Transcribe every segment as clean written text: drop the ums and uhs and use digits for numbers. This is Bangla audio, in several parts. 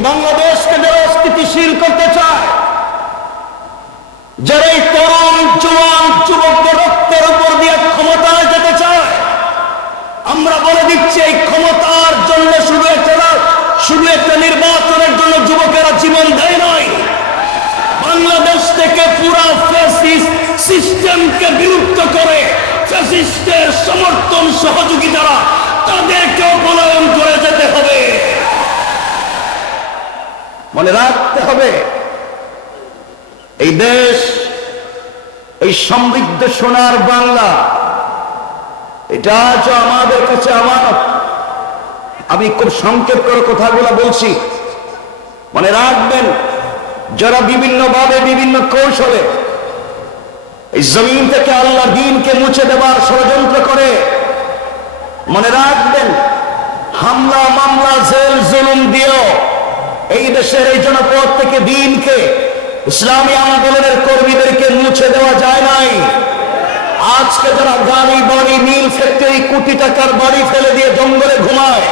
এই বাংলাদেশকে যারা অস্থিতিশীল করতে চায়, যারা এই তরুণ জওয়ান যুবকদের রক্তের উপর দিয়ে ক্ষমতায় যেতে চায়, আমরা বলে দিচ্ছি এই ক্ষমতার জন্য শুধু একটা নির্বাচনের জন্য যুবকেরা জীবন দেয় নয়। বাংলাদেশ থেকে পুরা ফ্যাসিস্ট সিস্টেমকে বিলুপ্ত করে ফ্যাসিস্টের সমর্থন সহযোগী যারা, তাদেরকেও পলায়ন করে যেতে হবে। মনে রাখতে হবে, এই দেশ, এই সমৃদ্ধ সোনার বাংলা, এটা আজ আমাদের কাছে আমানত। আমি খুব সংক্ষেপ করে কথাগুলো বলছি, মনে রাখবেন, যারা বিভিন্ন ভাবে বিভিন্ন কৌশলে এই জমিন থেকে আল্লাহর দ্বীনকে মুছে দেওয়ার ষড়যন্ত্র করে, মনে রাখবেন, হামলা মামলা জেল জুলুম দিয়েও এই দেশের এই জনপদ থেকে দ্বীনকে, ইসলামী আন্দোলনের কর্মীদেরকে মুছে দেওয়া যায় নাই। আজকে যারা গাড়ি বাড়ি মিল ফ্যাক্টরি কোটি টাকার বাড়ি ফেলে দিয়ে জঙ্গলে ঘুমায়,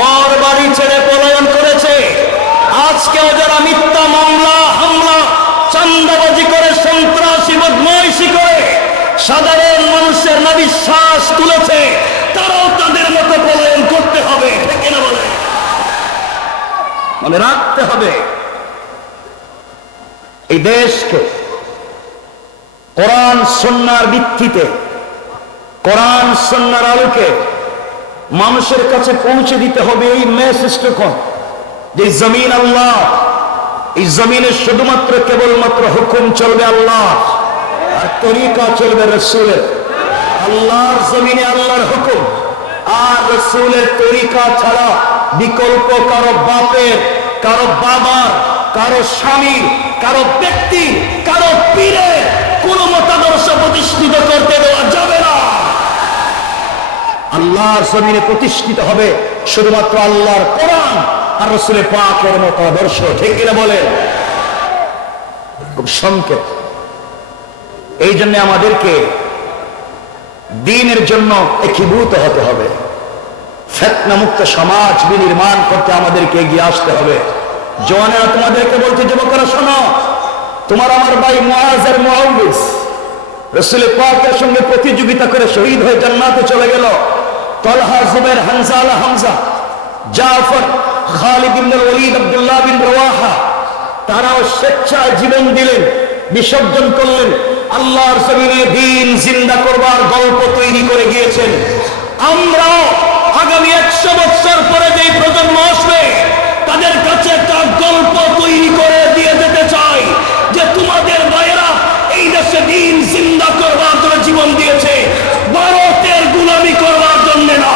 ঘর বাড়ি ছেড়ে পলায়ন করেছে, আজকেও যারা মিথ্যা মামলা হামলা চাঁদাবাজি করে সন্ত্রাসী বদমাইশি করে সাধারণ মানুষের নাভিশ্বাস তুলেছে, তারাও তাদের মতো পলায়ন করতে হবে। ঠিক না বলে? মনে রাখতে হবে, এই দেশকে কোরআন সুন্নাহর ভিত্তিতে, কোরআন সুন্নাহর আলোকে মানুষের কাছে পৌঁছে দিতে হবে। এই মেসেজটুকু যে জমিন আল্লাহ, এই জমিনে শুধুমাত্র কেবলমাত্র হুকুম চলবে আল্লাহ, আর তরিকা চলবে রাসূলের। আল্লাহর জমিনে আল্লাহর হুকুম আর রাসূলের তরিকা ছাড়া বিকল্প কারো বাপের, কারো বাবার, কারো স্বামীর, কারো ব্যক্তি, কারো পীরের কোন মতাদর্শ প্রতিষ্ঠিত করতে দেওয়া যাবে না। আল্লাহর জমিনে প্রতিষ্ঠিত হবে শুধুমাত্র আল্লাহর কোরআন আর রাসূলের পাকের মতাদর্শ। ঠিক কিনা বলেন? খুব সংক্ষেপ। এই জন্য আমাদেরকে দ্বীনের জন্য একীভূত হতে হবে। ফিতনা মুক্ত সমাজ বিনির্মাণ করতে আমাদেরকে এগিয়ে আসতে হবে। জওয়ানেরা, তোমাদেরকে বলতে, যুবকরা শোনো, তোমার আমার ভাই মুআজ আর মুআউযিস রাসূল পাকের সঙ্গে প্রতিযোগিতা করে শহীদ হয়ে জান্নাতে চলে গেল। তালহা, জুবাইর, হামজা, জাফর, খালিদ ইবনে ওয়ালিদ, আব্দুল্লাহ বিন রাওয়াহা, তারাও স্বেচ্ছায় জীবন দিলেন, বিসর্জন করলেন, আল্লাহর জমিনে দ্বীন জিন্দা করবার গল্প তৈরি করে গিয়েছেন। আমরাও আগামী 100 বছর পরে যে প্রজন্ম আসবে, তাদের কাছে একটা গল্প তৈরি করে দিয়ে যেতে চাই যে তোমাদের ভাইয়েরা এই দেশে দ্বীন জিন্দা করবার জন্য জীবন দিয়েছে, ভারতের গোলামি করবার জন্য না।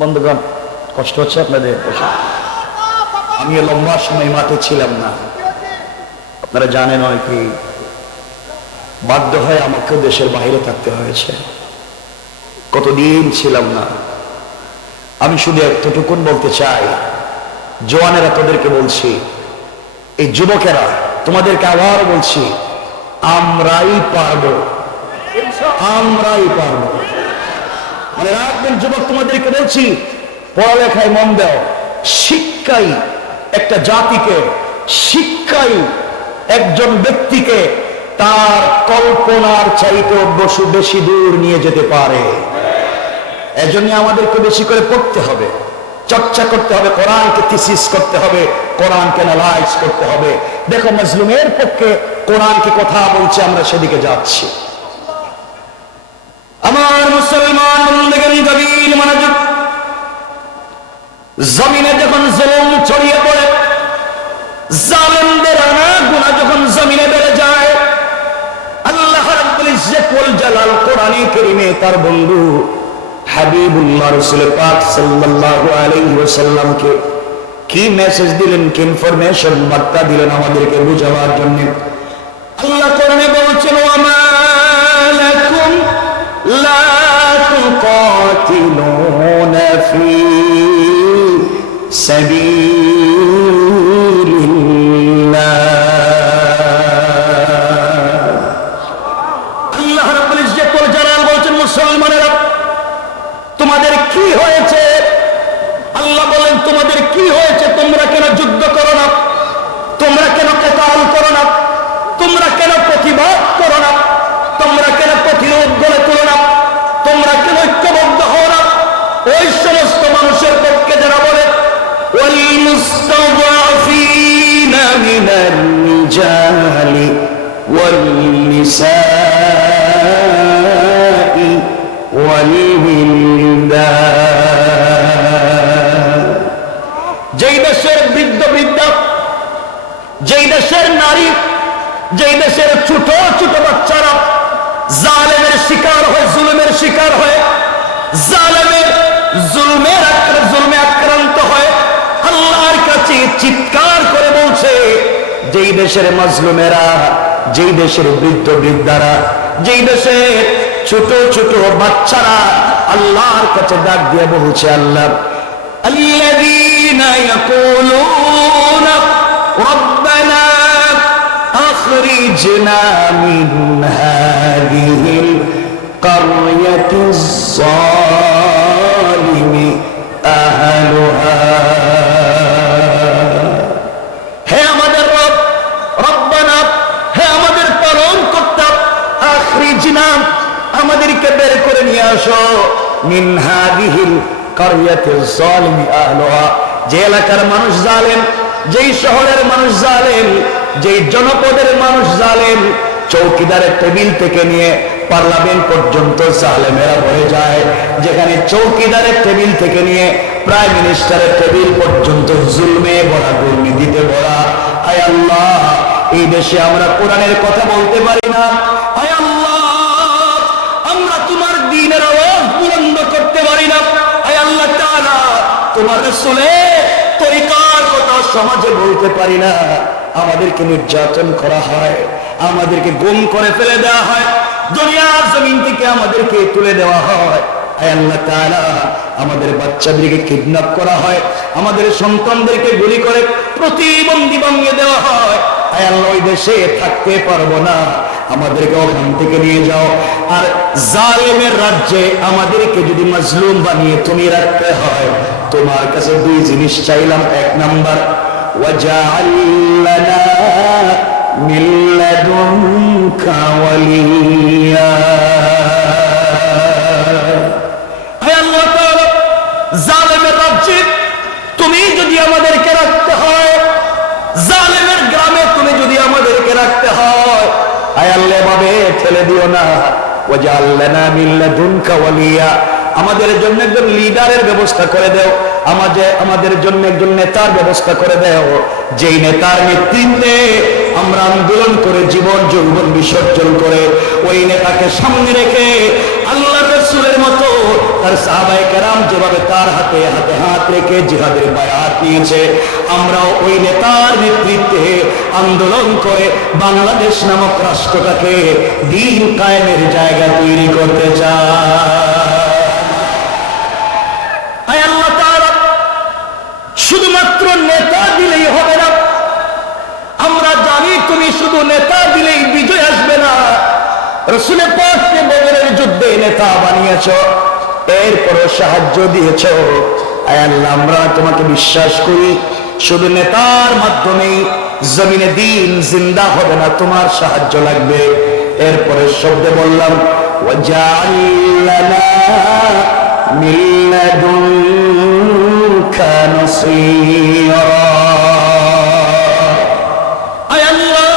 বন্ধুগণ, কষ্ট হচ্ছে আপনাদের? আমি লম্বা সময় মাঠে ছিলাম না, আপনারা জানেন কি, বাধ্য হয়ে আমাকেও দেশের বাইরে থাকতে হয়েছে। কতদিন ছিলাম না। আমি শুধু এতটুকুন বলতে চাই, জওয়ানেরা, তোদেরকে বলছি, এই যুবকেরা, তোমাদেরকে আবার বলছি, আমরাই পারবো, আমরাই পারবো। মানে রাখবেন যুবক, তোমাদেরকে বলছি, পড়ালেখায় মন দাও। শিক্ষাই একটা জাতিকে, শিক্ষাই একজন ব্যক্তিকে তার কল্পনার চাইতে বেশি দূর নিয়ে যেতে পারে। এজন্য আমাদেরকে বেশি করে পড়তে হবে, চর্চা করতে হবে, কোরআনকে থিসিস করতে হবে, কোরআনকে অ্যানালাইজ করতে হবে। দেখো, মাজলুমের পক্ষে কোরআনকে কথা বলছে, আমরা সেদিকে যাচ্ছি। আমার মুসলমান বন্ধুগণ, গভীর মনোযোগ। জমিনে যখন জুলুম ছড়িয়ে পড়ে, জালেমদের গুনাহ যখন জমিনে বেড়ে যায়, আল্লাহ রাব্বুল ইজ্জত ওয়াল জালাল কোরআনে কারীমে তার বন্ধু হাবিবুল্লাহ রাসূল পাক সাল্লাল্লাহু আলাইহি ওয়াসাল্লামকে কি মেসেজ দিলেন, কি ইনফরমেশন বার্তা দিলেন আমাদেরকে বুঝাবার জন্য। আল্লাহ কোরআনে বলছেন, ওয়া মা লাকুম লা তুকাতিলুনা في سبيل الله আল্লাহ রাব্বুল ইজ্জত ওয়াল জালাল বলেন মুসলমানেরা তোমাদের কি হয়েছে আল্লাহ বলেন তোমাদের কি হয়েছে তোমরা কেন যুদ্ধ করো না তোমরা কেন কিতাল করো না তোমরা কেন প্রতিবাদ করো না তোমরা কেন প্রতিরোধ গড়ে তোলো না তোমরা কেন ঐক্যবদ্ধ হও না ওই সমস্ত মানুষের পক্ষে যারা বলে ওয়াল মুস্তাদাফিনা মিনার রিজালি ওয়াল নিসাই ওয়াল বিলদান যেই দেশের বৃদ্ধ বৃদ্ধা যেই দেশের নারী যেই দেশের ছোট ছোট বাচ্চারা জালেমের শিকার হয় জুলুমের শিকার হয় জালেমের জুলমে আক্রান্ত হয় আল্লাহর কাছে চিৎকার করে বলছে যেই দেশের মাজলুমেরা যেই দেশের বৃদ্ধ বৃদ্ধারা যেই দেশের ছোট ছোট বাচ্চারা আল্লাহর কাছে ডাক দিয়ে বলছে আল্লাহ আল্লাযীনা ইয়াকুলুনা রব্বানা আখরিজনা মিন হাযিহিল ক্বরয়াতিজ যালিমি আহলুহা হে আমাদের রব রব্বানা হে আমাদের পালনকর্তা আখরিজনা আমাদেরকে বের করে নিয়ে আসো মিন হাযিহিল ক্বরয়াতিজ যালিমি আহলুহা যে এলাকার মানুষ জালেম যেই শহরের মানুষ জালেম যেই জনপদের মানুষ জালেম চৌকিদারের টেবিল থেকে নিয়ে পার্লামেন্ট পর্যন্ত জালেমেরা ভরে যায় যেখানে চৌকিদারের টেবিল থেকে নিয়ে প্রাইম মিনিস্টারের টেবিল পর্যন্ত জুলমে ভরা দুর্নীতিতে ভরা আয় আল্লাহ এই দেশে আমরা কোরআনের কথা বলতে পারি না আয় আল্লাহ আমরা তোমার দ্বীনের আওয়াজ বুলন্দ করতে পারি না আয় আল্লাহ তাআলা তোমার রাসূলের তরিকার কথা সমাজে বলতে পারি না আমাদেরকে নির্যাতন করা হয় আমাদেরকে গুম করে ফেলে দেওয়া হয় দুনিয়ার জমিন থেকে আমাদেরকে তুলে দেওয়া হয় আয় আল্লাহ তাআলা আমাদের বাচ্চাদেরকে কিডন্যাপ করা হয় আমাদের সন্তানদেরকে গুলি করে প্রতিবন্ধী বানিয়ে দেওয়া হয় আয় আল্লাহ ওই দেশে থাকতে পারবো না আমাদেরকে ওখান থেকে নিয়ে যাও আর জালেমের রাজ্যে আমাদেরকে যদি মাজলুম বানিয়ে তুমি রাখতে হয় তোমার কাছে দুই জিনিস চাইলাম এক নাম্বার ওয়াজআল লানা মিন লাদুনকা ওয়ালিয়া হে আল্লাহ তাআলা জালেমের রাজ্যে তুমি যদি আমাদেরকে রাখতে হয় জালেমের গ্রামে তুমি যদি আমাদেরকে রাখতে হয় আয় আল্লাহ এভাবে ঠেলে দিও না ওয়াজআল লানা মিন লাদুনকা ওয়ালিয়া আমাদের জন্য একজন লিডারের ব্যবস্থা করে দাও আমাদের জন্য একজন নেতার ব্যবস্থা করে দাও যেই নেতার নেতৃত্বে আমরা আন্দোলন করে জীবন যৌবন বিসর্জন করে ওই নেতাকে সামনে রেখে আল্লাহর রাসূলের মতো তার সাহাবায়ে কেরাম যেভাবে তার হাতে হাতে হাত রেখে জিহাদের বায়াত নিয়েছে আমরাও ওই নেতার নেতৃত্বে আন্দোলন করে বাংলাদেশ নামক রাষ্ট্রটাকে দ্বীন কায়েমের জায়গা তৈরি করতে চাই শুধুমাত্র নেতা দিলেই হবে না আমরা জানি তুমি শুধু নেতা দিলেই বিজয় আসবে না রাসূল পাককে বদরের যুদ্ধে নেতা বানিয়েছো এরপরও সাহায্য দিয়েছো আয় আল্লাহ আমরা তোমাকে বিশ্বাস করি শুধু নেতার মাধ্যমেই জমিনে দ্বীন জিন্দা হবে না তোমার সাহায্য লাগবে এরপরে শব্দে বললাম ওয়াজআল লানা মিন লাদুনকা নাসীরা আয় আল্লাহ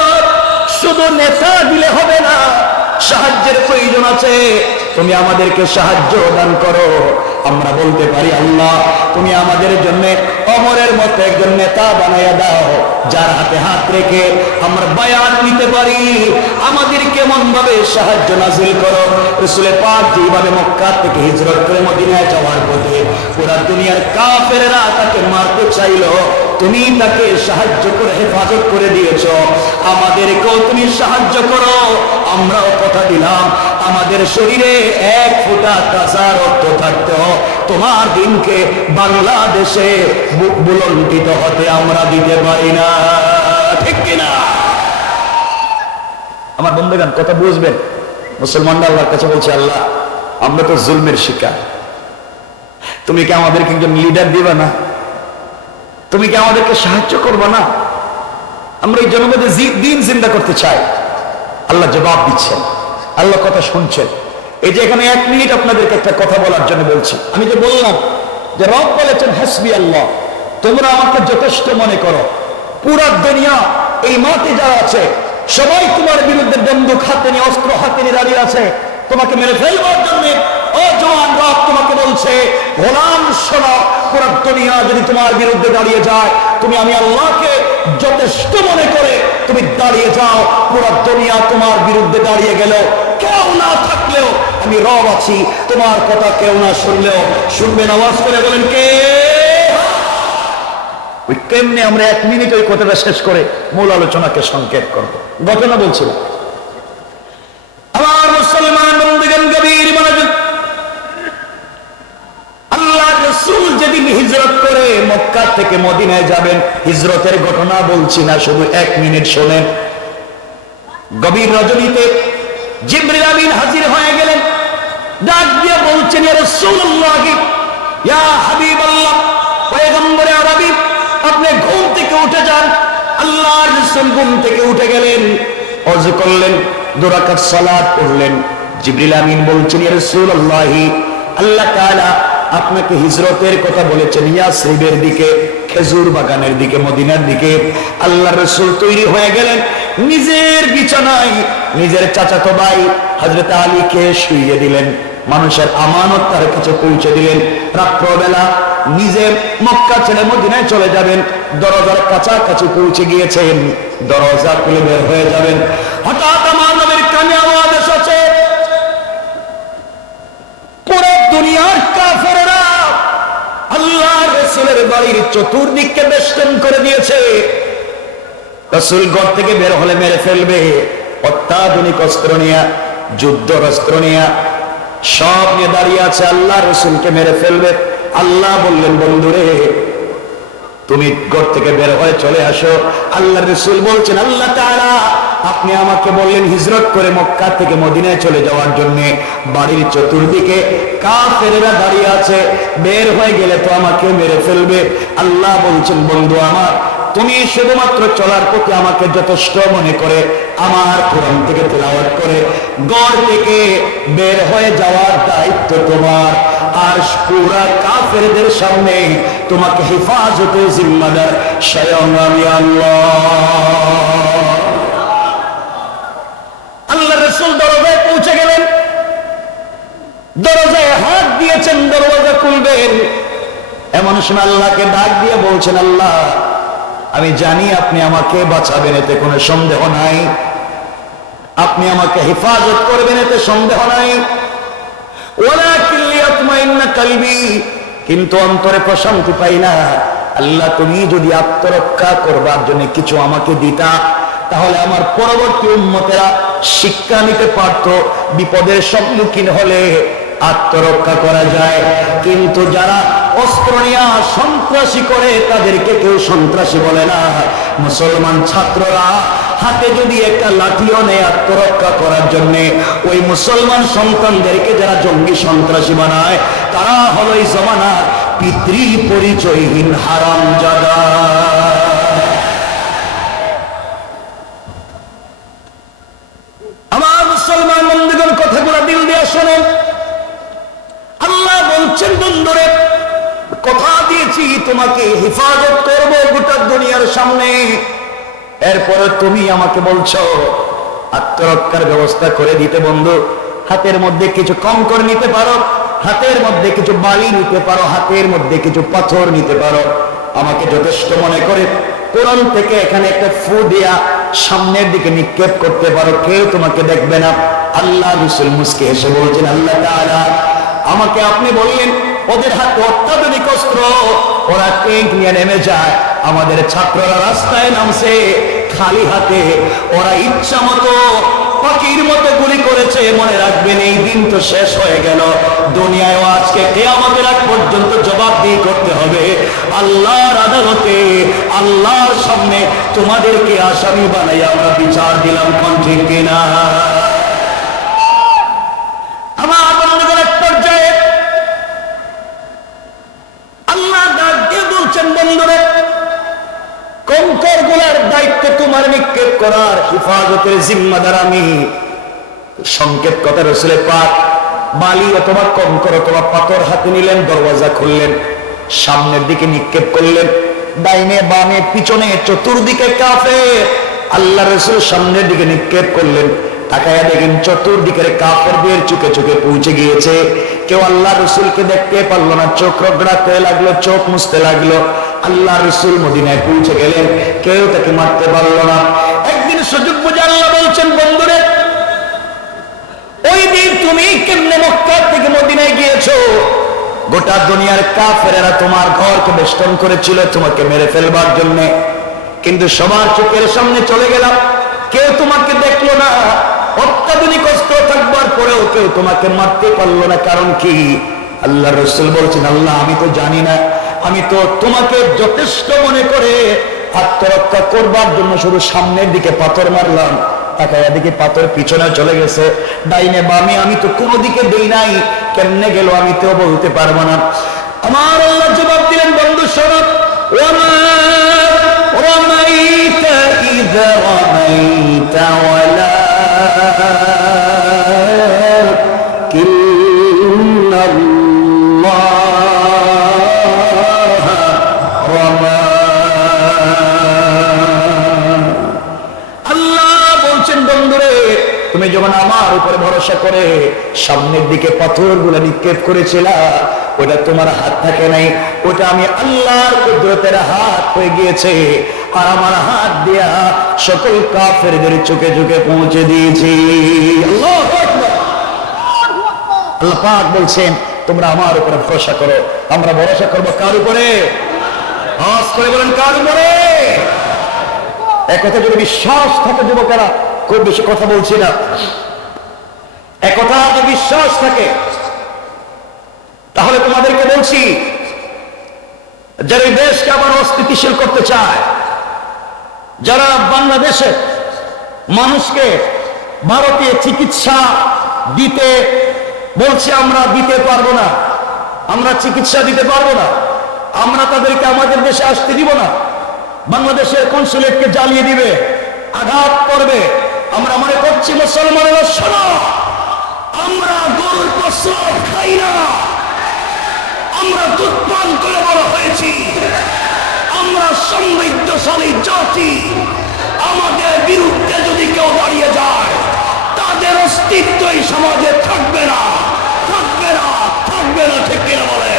শুধু নেতা দিলে হবে না সাহায্যের প্রয়োজন আছে তুমি আমাদেরকে সাহায্য দান করো আমরা বলতে পারি আল্লাহ তুমি আমাদের জন্য ওমরের মতো একজন নেতা বানায়া দাও যার হাতে হাত রেখে আমরা বায়াত নিতে পারি আমাদের কেমন ভাবে সাহায্য নাযিল করো রাসূল পাক যেভাবে মক্কা থেকে হিজরত করে মদিনায় যাওয়ার পথে পুরো দুনিয়ার কাফেররা তাকে মারতে চাইলো তুমি তাকে সাহায্য করে হেফাজত করে দিয়েছো আমাদেরকেও তুমি সাহায্য করো আমরাও কথা দিলাম আমাদের শরীরে এক ফোঁটা তাজা রক্ত থাকতো তোমার দিনকে বাংলাদেশে বুলন্ডিত হতে আমরা দিতে পারি না, ঠিক কিনা? আমার বন্ধুগণ, কথা বুঝবেন। মুসলমানরা আল্লাহর কাছে বলছে, আল্লাহ আমরা তো জুলমের শিকার, তুমি কি আমাদেরকে একজন লিডার দিবা না? তুমি কি আমাদেরকে সাহায্য করবে না? আমরা এই জনপদে দিন জিন্দা করতে চাই। আল্লাহ জবাব দিচ্ছেন, আল্লাহ কথা শুনছেন। এই যে এখানে 1 মিনিট আপনাদেরকে একটা কথা বলার জন্য বলছি। আমি যে বললাম যে রব বলেছেন হাসবি আল্লাহ, তোমরা আমাকে যথেষ্ট মনে করো। পুরা দুনিয়া এই মাঠে যারা আছে সবাই তোমার বিরুদ্ধে বন্দুক হাতে নিয়ে, অস্ত্র হাতে নিয়ে দাঁড়িয়ে আছে তোমাকে মেরে ফেলবার জন্য। ও জওয়ান, রব তোমাকে বলছে, গোলাম শোনো, পুরা দুনিয়া যদি তোমার বিরুদ্ধে দাঁড়িয়ে যায়, তুমি আমি আল্লাহকে যথেষ্ট মনে করে তুমি দাঁড়িয়ে যাও। পুরা দুনিয়া তোমার বিরুদ্ধে দাঁড়িয়ে গেল, কেউ না থাকলেও আমি রব আছি। তোমার কথা কেউ না শুনলেও শুনবেন। আওয়াজ করে বলেন কে? ওই কেমনে আমরা 1 মিনিট ওই কথাটা শেষ করে মূল আলোচনাকে সংকেত করব। ঘটনা বলছিলাম। আমার মুসলমান বন্ধুগণ, গভীর মনোযোগ। আল্লাহ রাসূল যেদিন হিজরত করে মক্কা থেকে মদিনায় যাবেন, হিজরতের ঘটনা বলছি না, শুধু 1 মিনিট শোনেন। গভীর রজনীতে জিবরিল আমিন হাজির হয়ে গেলেন, ডাক দিয়ে বলছেন, ইয়া রাসূলুল্লাহ, ইয়া হাবিবাল্লাহ, পয়গম্বরে আরবি, আপনি ঘুম থেকে উঠে যান। আল্লাহর রাসূল ঘুম থেকে উঠে গেলেন, ওযু করলেন, 2 রাকাত সালাত পড়লেন। জিবরিল আমিন বলছেন, ইয়া রাসূলুল্লাহ, আল্লাহ তাআলা আপনাকে হিজরতের কথা বলেছেন ইয়াসরিবের দিকে, খেজুর বাগানের দিকে, মদিনার দিকে। আল্লাহর রাসূল তৈরি হয়ে গেলেন, নিজের বিছানায় নিজের চাচাতো ভাই হযরত আলীকে শুইয়ে দিলেন, মানুষের আমানত তার কাছে পৌঁছে দিলেন। রাত্রবেলা নিজে মক্কা ছেড়ে মদিনায় চলে যাবেন, দরজার কাছাকাছি পৌঁছে গিয়েছেন, দরজা খুলে বের হয়ে যাবেন। হঠাৎ আমার নবীর কানে আওয়াজ এসেছে, পুরো দুনিয়ার কাফেররা আল্লাহর রাসূলের বাড়ির চতুর্দিককে বেষ্টন করে দিয়েছে। রাসূল ঘর থেকে বের হলে মেরে ফেলবে। অত্যাধুনিক অস্ত্র নিয়ে, যুদ্ধর অস্ত্র নিয়ে সব নিয়ে দাঁড়িয়ে আছে, আল্লাহ রাসূলকে মেরে ফেলবে। আল্লাহ বললেন, বন্ধুরে তুমি ঘর থেকে বের হয়ে চলে আসো। আল্লাহ রাসূল বলছেন, আল্লাহ তাআলা আপনি আমাকে বললেন হিজরত করে মক্কা থেকে মদিনায় চলে যাওয়ার জন্য, বাড়ির চতুর্দিকে কাফেররা দাঁড়িয়ে আছে, বের হয়ে গেলে তো আমাকে মেরে ফেলবে। আল্লাহ বলছেন, বন্ধু আমার, তুমি শুধুমাত্র চলার পথে আমাকে যথেষ্ট মনে করে আমার কোরআন থেকে তেলাওয়াত করে ঘর থেকে বের হয়ে যাওয়ার দায়িত্ব তোমার। আর পুরা কাফেরদের সামনে তোমাকে হেফাজতে জিম্মাদার স্বয়ং আমি আল্লাহ। আল্লাহ রাসূল দরজায় পৌঁছে গেলেন, দরজায় হাত দিয়েছেন, দরজা খুলবেন। এমন সময় আল্লাহকে ডাক দিয়ে বলছেন, আল্লাহ আমি জানি আপনি আমাকে বাঁচাবেন, এতে কোনো সন্দেহ নাই, আপনি আমাকে হেফাজত করবেন, এতে সন্দেহ নাই। ওয়ালাকিন লিয়াতমাইন্না কলবি, কিন্তু অন্তরে প্রশান্তি পাই না। আল্লাহ তুমি যদি আত্মরক্ষা করবার জন্য কিছু আমাকে দিতা, তাহলে আমার পরবর্তী উম্মতেরা শিক্ষা নিতে পারত, বিপদের সম্মুখীন হলে আত্মরক্ষা করা যায়। কিন্তু যারা অস্ত্র নিয়ে সন্ত্রাসী করে তাদেরকে কেউ সন্ত্রাসী বলে না। মুসলমান ছাত্ররা হাতে যদি একটা লাঠিও নেয় আত্মরক্ষা করার জন্য, ওই মুসলমান সন্তানদেরকে যারা জঙ্গি সন্ত্রাসী বানায়, তারা হলো এই জমানার পিতৃ পরিচয়হীন হারামজাদা। আমার মুসলমান বন্ধুগণ, কথাগুলো দিল দিয়ে শোনেন। আল্লাহ বলছেন, বন্ধুরে কথা দিয়েছি তোমাকে হেফাজত করব গোটা দুনিয়ার সামনে, এরপরে তুমি আমাকে বলছো আত্মরক্ষার ব্যবস্থা করে দিতে। বন্ধু, হাতের মধ্যে কিছু কঙ্কর নিতে পারো, হাতের মধ্যে কিছু বালি নিতে পারো, হাতের মধ্যে কিছু পাথর নিতে পারো, আমাকে যথেষ্ট মনে করে কোরআন থেকে এখানে একটা ফু দিয়া সামনের দিকে নিক্ষেপ করতে পারো, কেউ তোমাকে দেখবে না। আল্লাহ রাসূল মুস্কি হেসে বলছেন, আল্লাহ তাআলা আমাকে আপনি বললেন ওদের হাতে অত্যাধুনিক অস্ত্র, ওরা ট্যাঙ্ক নিয়ে নেমে যায়, আমাদের ছাত্ররা রাস্তায় নামছে খালি হাতে, ওরা ইচ্ছা মতো পাখির মতো গুলি করেছে। মনে রাখবেন এই দিন তো শেষ হয়ে গেল, দুনিয়ায় আজকে কিয়ামতের আগ পর্যন্ত জবাবদিহি করতে হবে আল্লাহর আদালতে। আল্লাহর সামনে তোমাদেরকে আসামি বানাই আমরা বিচার দিলাম, কোন ঠিক কিনা? আমার বন্ধুদের এক পর্যায়ে আল্লাহ ডাক দিয়ে বলছেন, বন্ধুরে কঙ্কর গুলার দায়িত্ব তোমার, নিক্ষেপ করার হিফাজতের জিম্মাদার আমি। সংকেত কথা রসুলের পাক, বালি অথবা কঙ্কর অথবা পাথর হাতে নিলেন, দরওয়াজা খুললেন, সামনের দিকে নিক্ষেপ করলেন, ডাইনে বামে পিছনে চতুর্দিকে কাফের। আল্লাহ রসুল সামনের দিকে নিক্ষেপ করলেন, তাকায়া দেখেন চতুর্দিকের কাফেরদের চোখে চোখে পৌঁছে গিয়েছে। কেউ আল্লাহ রসুলকে দেখতে পারলো না, চোখ রগড়াতে লাগলো, চোখ মুছতে লাগলো। আল্লাহ রসুল মদিনায় পৌঁছে গেলেন, কেউ তাকে মারতে পারলো না। একদিন সুযোগ বুঝে আল্লাহ বলছেন, বন্ধুরে ওই দিন তুমি কেমনে মক্কা থেকে মদিনায় গিয়েছো, গোটা দুনিয়ার কাফেরেরা তোমার ঘরকে বেষ্টন করেছিল তোমাকে মেরে ফেলবার জন্য, কিন্তু সবার চোখের সামনে চলে গেলাম, কেউ তোমাকে দেখলো না। অত্যাধুনিক অস্ত্র থাকবার পরেও কেউ তোমাকে মারতে পারলো না, কারণ কি? আল্লাহ রসুল বলছেন, আল্লাহ আমি তো জানি না, আমি তো তোমাকে যথেষ্ট মনে করে আত্মরক্ষা করবার জন্য শুধু সামনের দিকে পাথর মারলাম, তাকায়া দিকে পাথর পিছনে চলে গেছে, ডাইনে বামে আমি তো কোনো দিকে দেই নাই, কেমনে গেল আমি তো বলতে পারবো না। আমার আল্লাহ জবাব দিলেন, বন্ধু শোনো, رميت إذا رميت ولكن الله رمى। আল্লাহ বলছেন, বন্ধুরে তুমি যখন আমার উপরে ভরসা করে সামনের দিকে পাথরগুলো নিক্ষেপ করেছিলা, ওটা তোমার হাত থাকে নাই, ওটা আমি আল্লাহর কুদরতের হাত হয়ে গিয়েছে, আর আমার হাত দিয়া সকল কাফেরদের চোখে চোখে পৌঁছে দিয়েছি। আল্লাহু আকবার। আল্লাহ পাক বলছেন, তোমরা আমার উপরে ভরসা করো। আমরা ভরসা করবো কার উপরে? আওয়াজ করে বলেন, কার উপরে? একথা যদি বিশ্বাস থাকে, যুবকেরা খুব বেশি কথা বলছি না, একথা যদি বিশ্বাস থাকে তাহলে তোমাদেরকে বলছি, যারা এই দেশকে আবার অস্থিতিশীল করতে চায়, যারা বাংলাদেশে মানুষকে ভারতীয় চিকিৎসা দিতে বলছে, আমরা দিতে পারবো না, আমরা চিকিৎসা দিতে পারবো না, আমরা তাদেরকে আমাদের দেশে আসতে দিব না, বাংলাদেশের কনসুলেটকে জ্বালিয়ে দিবে, আঘাত করবে। আমরা মনে করছি মুসলমানেরা, শোনো, আমরা গরুর প্রস্রাব খাই না, আমরা দুধ পান করে বড় হয়েছি, আমরা সমৃদ্ধশালী জাতি। আমাদের বিরুদ্ধে যদি কেউ দাঁড়িয়ে যায়, তাদের অস্তিত্ব এই সমাজে থাকবে না, থাকবে না, থাকবে না, ঠিক কিনা বলে?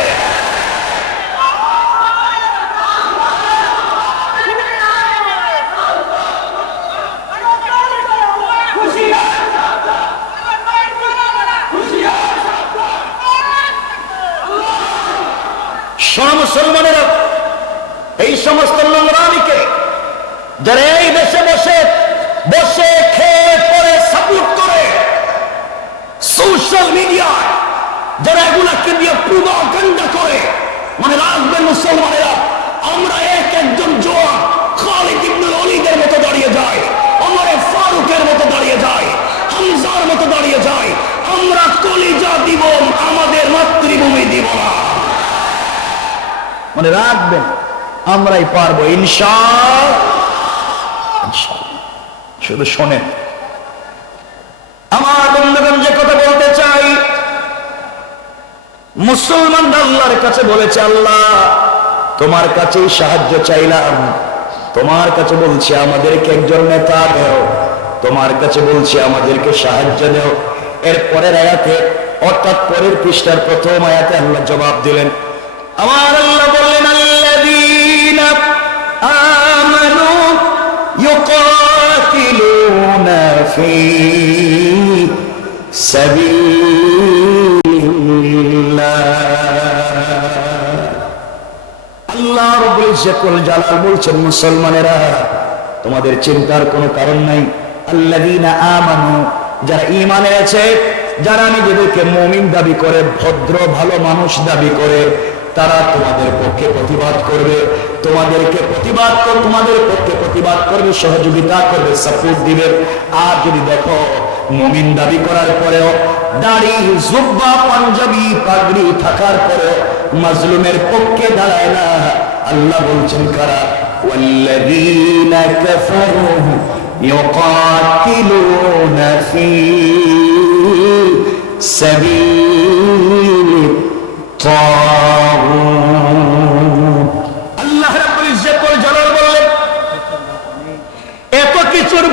মুসলমানেরা এই সমস্ত নোংরামিকে যারা এই দেশে বসে বসে খেয়ে পরে সাপোর্ট করে, সোশ্যাল মিডিয়ায় যারা এগুলাকে দিয়ে প্রোপাগান্ডা করে, মনে রাখবেন মুসলমানেরা, আমরা একজন জওয়ান খালিদ ইবনে ওলীদের মতো দাঁড়িয়ে যাই, ওমর ফারুকের মতো দাঁড়িয়ে যাই, হামজার মতো দাঁড়িয়ে যাই। আমরা কলিজা দিব, আমাদের মাতৃভূমি দিব না। মনে রাখবেন, আমরাই পারবো ইনশাআল্লাহ। শুধু শোনেন, আমার বন্ধুগণ যে কথা বলতে চাই, মুসলমান আল্লাহর কাছে বলেছে, আল্লাহ তোমার কাছেই সাহায্য চাইলাম, তোমার কাছে বলছি আমাদেরকে একজন নেতা দেও, তোমার কাছে বলছি আমাদেরকে সাহায্য দেও। এর পরের আয়াতে, অর্থাৎ পরের পৃষ্ঠার প্রথম আয়াতে আল্লাহ জবাব দিলেন, আমার আল্লাহ বললেন, আল্লাযীনা আমানু ইউকাতিলুনা ফী সাবিলিল্লাহ। আল্লাহ রাব্বুল ইজ্জতুল জালাল বলছেন, মুসলমানেরা তোমাদের চিন্তার কোনো কারণ নাই, আল্লাযীনা আমানু, যারা ঈমান এনেছে, যারা নিজেদেরকে মুমিন দাবি করে, ভদ্র ভালো মানুষ দাবি করে, তারা তোমাদের পক্ষে প্রতিবাদ করবে, তোমাদের পক্ষে প্রতিবাদ করবে, সহযোগিতা করবে, সাপোর্ট দিবে। আর যদি দেখো মুমিন দাবি করার পরেও, দাড়ি জুব্বা পাঞ্জাবি পাগড়ি থাকার পরেও মাজলুমের পক্ষে দাঁড়ায় না, আল্লাহ বলছেন কারা? ওয়াল্লাযীনা কাফারু ইউকাতিলুনা ফী সাবিলিত তাগুত। আল্লাহ রাব্বুল ইজ্জত ওয়াল জালাল বললেন, এত কিছুর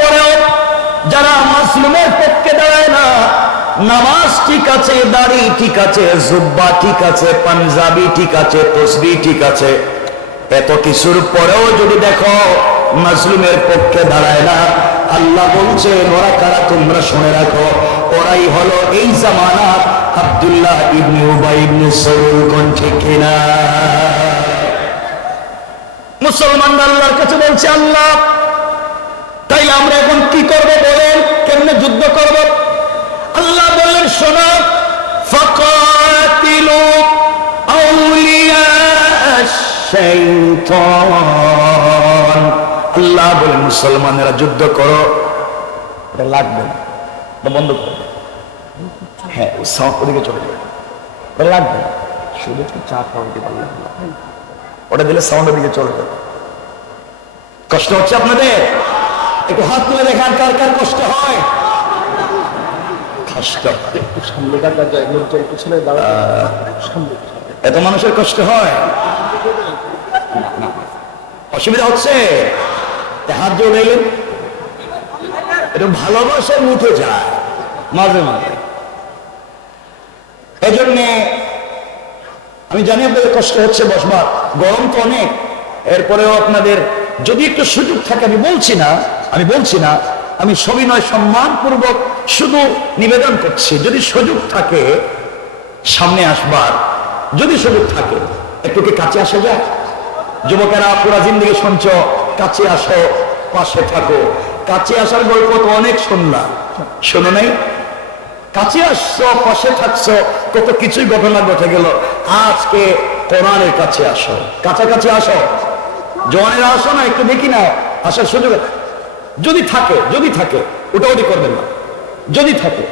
পরেও যারা মাসলুমের পক্ষে দাঁড়ায় না, নামাজ ঠিক আছে, দাড়ি ঠিক আছে, জুব্বা ঠিক আছে, পাঞ্জাবি ঠিক আছে, তসবিহ ঠিক আছে, এত কিছুর পরেও যদি দেখো মাসলুমের পক্ষে দাঁড়ায় না, আল্লাহ বলছেন ওরা কারা তোমরা শুনে রাখো, ওরাই হলো এই জামানার আব্দুল্লাহ ইবনে উবাই ইবনে সালুল। কোন ঠিক কিনা? মুসলমানরা আল্লাহর কাছে বলছে, আল্লাহ তাইলে আমরা এখন কি করব বলেন, কেমনে যুদ্ধ করব? আল্লাহ বললেন, শোনো, ফাকাতিলু আউলিয়া শাইতান। আল্লাহ বলেন মুসলমানেরা যুদ্ধ করো। এটা লাগবে না, এটা বন্ধ করো। হ্যাঁ, ওদিকে চলে যাবে, ওটা লাগবে না, শুধু একটু চা খাওয়াইতে পারলে ওটা দিলে সাউন্ডের দিকে চলে যাবে। কষ্ট হচ্ছে আপনাদের? একটু হাত তুলে দেখান কার কার কষ্ট হয়। এত মানুষের কষ্ট হয়, অসুবিধা হচ্ছে, হাত জোড়ে এলেন, একটু ভালোবাসায় উঠে যায় মাঝে মাঝে। এই জন্যে আমি জানি আপনাদের কষ্ট হচ্ছে বসবার, গরম তো অনেক, এরপরেও আপনাদের যদি একটু সুযোগ থাকে, আমি বলছি না, আমি সবিনয় সম্মানপূর্বক শুধু নিবেদন করছি, যদি সুযোগ থাকে সামনে আসবার, যদি সুযোগ থাকে একটু কি কাছে আসা যায়? যুবকেরা পুরা জিন্দেগি শুনছ, কাছে আসো, পাশে থাকো। কাছে আসার গল্প তো অনেক শুনলাম, শোনো নাই? কাছে আসছো, পাশে থাকছো, কত কিছুই ঘটনা ঘটে গেল। আজকে কোরআনের কাছে আসো, কাছাকাছি আসো, জওয়ানেরা আসো না, একটু দেখি না আসার সুযোগ যদি থাকে ওটা করবেন না, যদি থাকে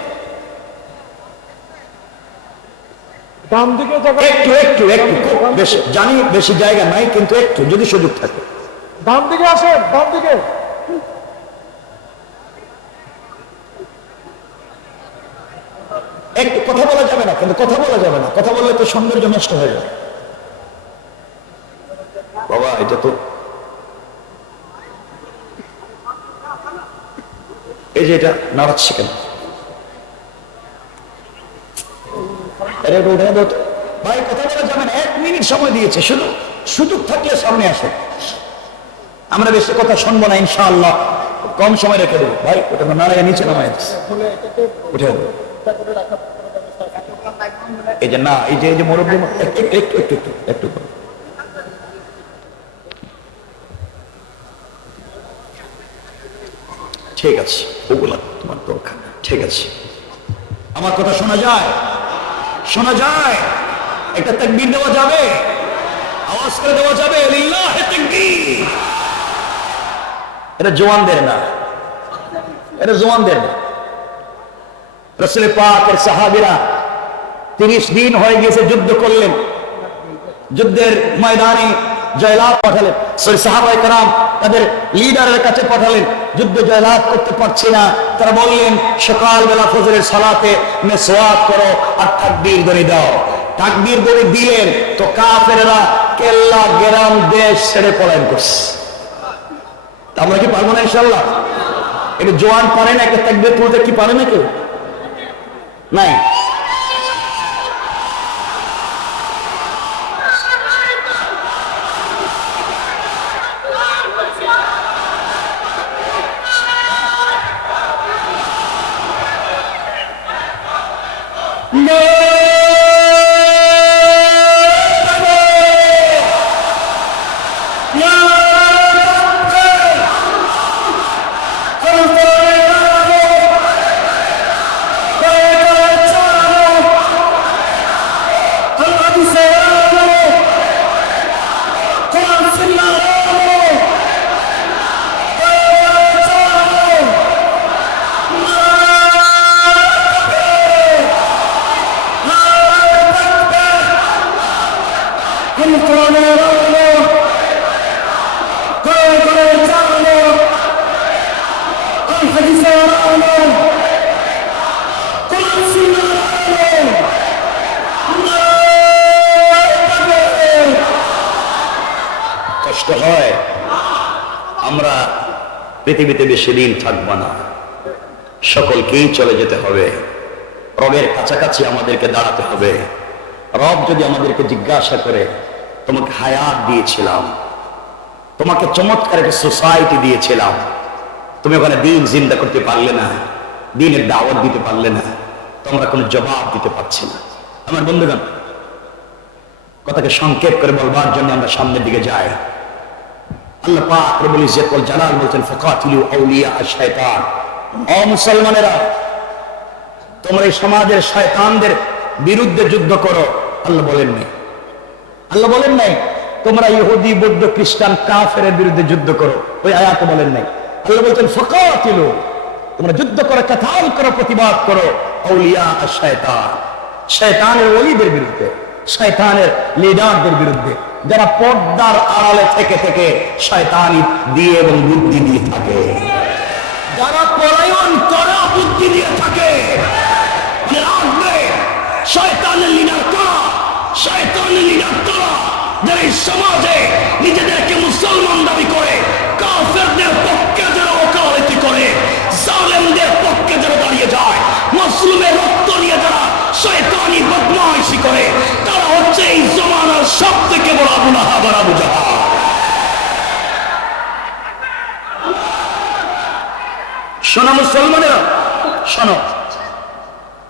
একটু জানি বেশি জায়গা নাই, কিন্তু একটু যদি সুযোগ থাকে ডান দিকে আসেন, ডান দিকে। একটু কথা বলা যাবে না, কিন্তু কথা বললে তো সৌন্দর্য নষ্ট হয়ে যাবে। বাবা এটা তো এই যে এটা নাড়াচ্ছে কেন? ভাই কথা বলা যাবে না, 1 মিনিট সময় দিয়েছে, শুধু সুযোগ থাকলে সামনে আসে। আমরা বেশি কথা শুনবো না ইনশাআল্লাহ, কম সময় রেখে দেবো। ভাই ওটা নাড়াইয়া নিচে নামাই উঠে দেবো। এই যে না, এই যে মুরব্বী একটু ঠিক আছে, ওগুলা তোমার দরকার, ঠিক আছে। আমার কথা শোনা যায়? একটা তাকবীর দেওয়া যাবে, আওয়াজ করে দেওয়া যাবে, লিল্লাহি তাকবীর। এটা জওয়ানদের না, রাসূল পাকের সাহাবীরা 30 দিন হয়ে গেছে যুদ্ধ করলেন, যুদ্ধের ময়দানে জয়লাভ পাঠালেন, সাহাবায়ে কেরাম তাদের লিডারের কাছে পাঠালেন, যুদ্ধ জয়লাভ করতে পারছি না, তারা বললেন সকালবেলা ফজরের সালাতে মেসওয়াক করো আর তাকবীর ধরে দাও। তাকবীর ধরে দিলেন তো কাফেররা কেল্লা গ্রাম দেশ ছেড়ে পলায়ন করছে। আমরা কি পারবো না ইনশাআল্লাহ? এটা জওয়ান পারে না, একটা তাকবীর তুলতে কি পারে না কেউ? নাই। পৃথিবীতে বেশি দিন থাকবো না, সকলকেই চলে যেতে হবে। রবের কাছাকাছি আমাদেরকে দাঁড়াতে হবে। রব যদি আমাদেরকে জিজ্ঞাসা করে, তোমাকে হায়াত দিয়েছিলাম, তোমাকে চমৎকার একটা সোসাইটি দিয়েছিলাম, তুমি ওখানে দিন জিন্দা করতে পারলে না, দিনের দাওয়াত দিতে পারলে না, তোমরা কোনো জবাব দিতে পারছি না। আমার বন্ধুগণ, কথাকে সংক্ষেপ করে বলবার জন্য আমরা সামনের দিকে যাই। আল্লাহ পাক রব্বুল ইজ্জত ওয়াল জালাল বলছেন, ফাকাতিলু আউলিয়া আশ-শাইতান। ও মুসলমানেরা, তোমরা এই সমাজের শয়তানদের বিরুদ্ধে যুদ্ধ করো। আল্লাহ বলেন নাই, আল্লাহ বলেন নাই তোমরা ইহুদি, বৌদ্ধ, খ্রিস্টান, কাফেরের বিরুদ্ধে যুদ্ধ করো, ওই আয়াতে বলেন নাই। আল্লাহ বলছেন ফাকাতিলু, তোমরা যুদ্ধ করো, কাতাল করো, প্রতিবাদ করো আউলিয়া আশ-শাইতান, শয়তানের ওলিদের বিরুদ্ধে, শয়তানের লিডারদের বিরুদ্ধে, যারা পর্দার আড়ালে থেকে থেকে শয়তানি দিয়ে এবং বুদ্ধি দিয়ে থাকে, যারা পলায়ন করা বুদ্ধি দিয়ে থাকে। মনে রাখবে, শয়তানের লিডার কারা? শয়তানের লিডার কারা? যারা এই সমাজে নিজেদেরকে মুসলমান দাবি করে, কাফেরদের পক্ষে যারা ওকালতি করে, জালেমদের পক্ষে যারা দাঁড়িয়ে যায়, মুসলিমের রক্ত নিয়ে যারা শয়তানি বদমাইশি করে, তারা হচ্ছে এই জমানার সব থেকে বড় আবু লাহাব আর আবু জাহাল। শোনো মুসলমানেরা, শোনো,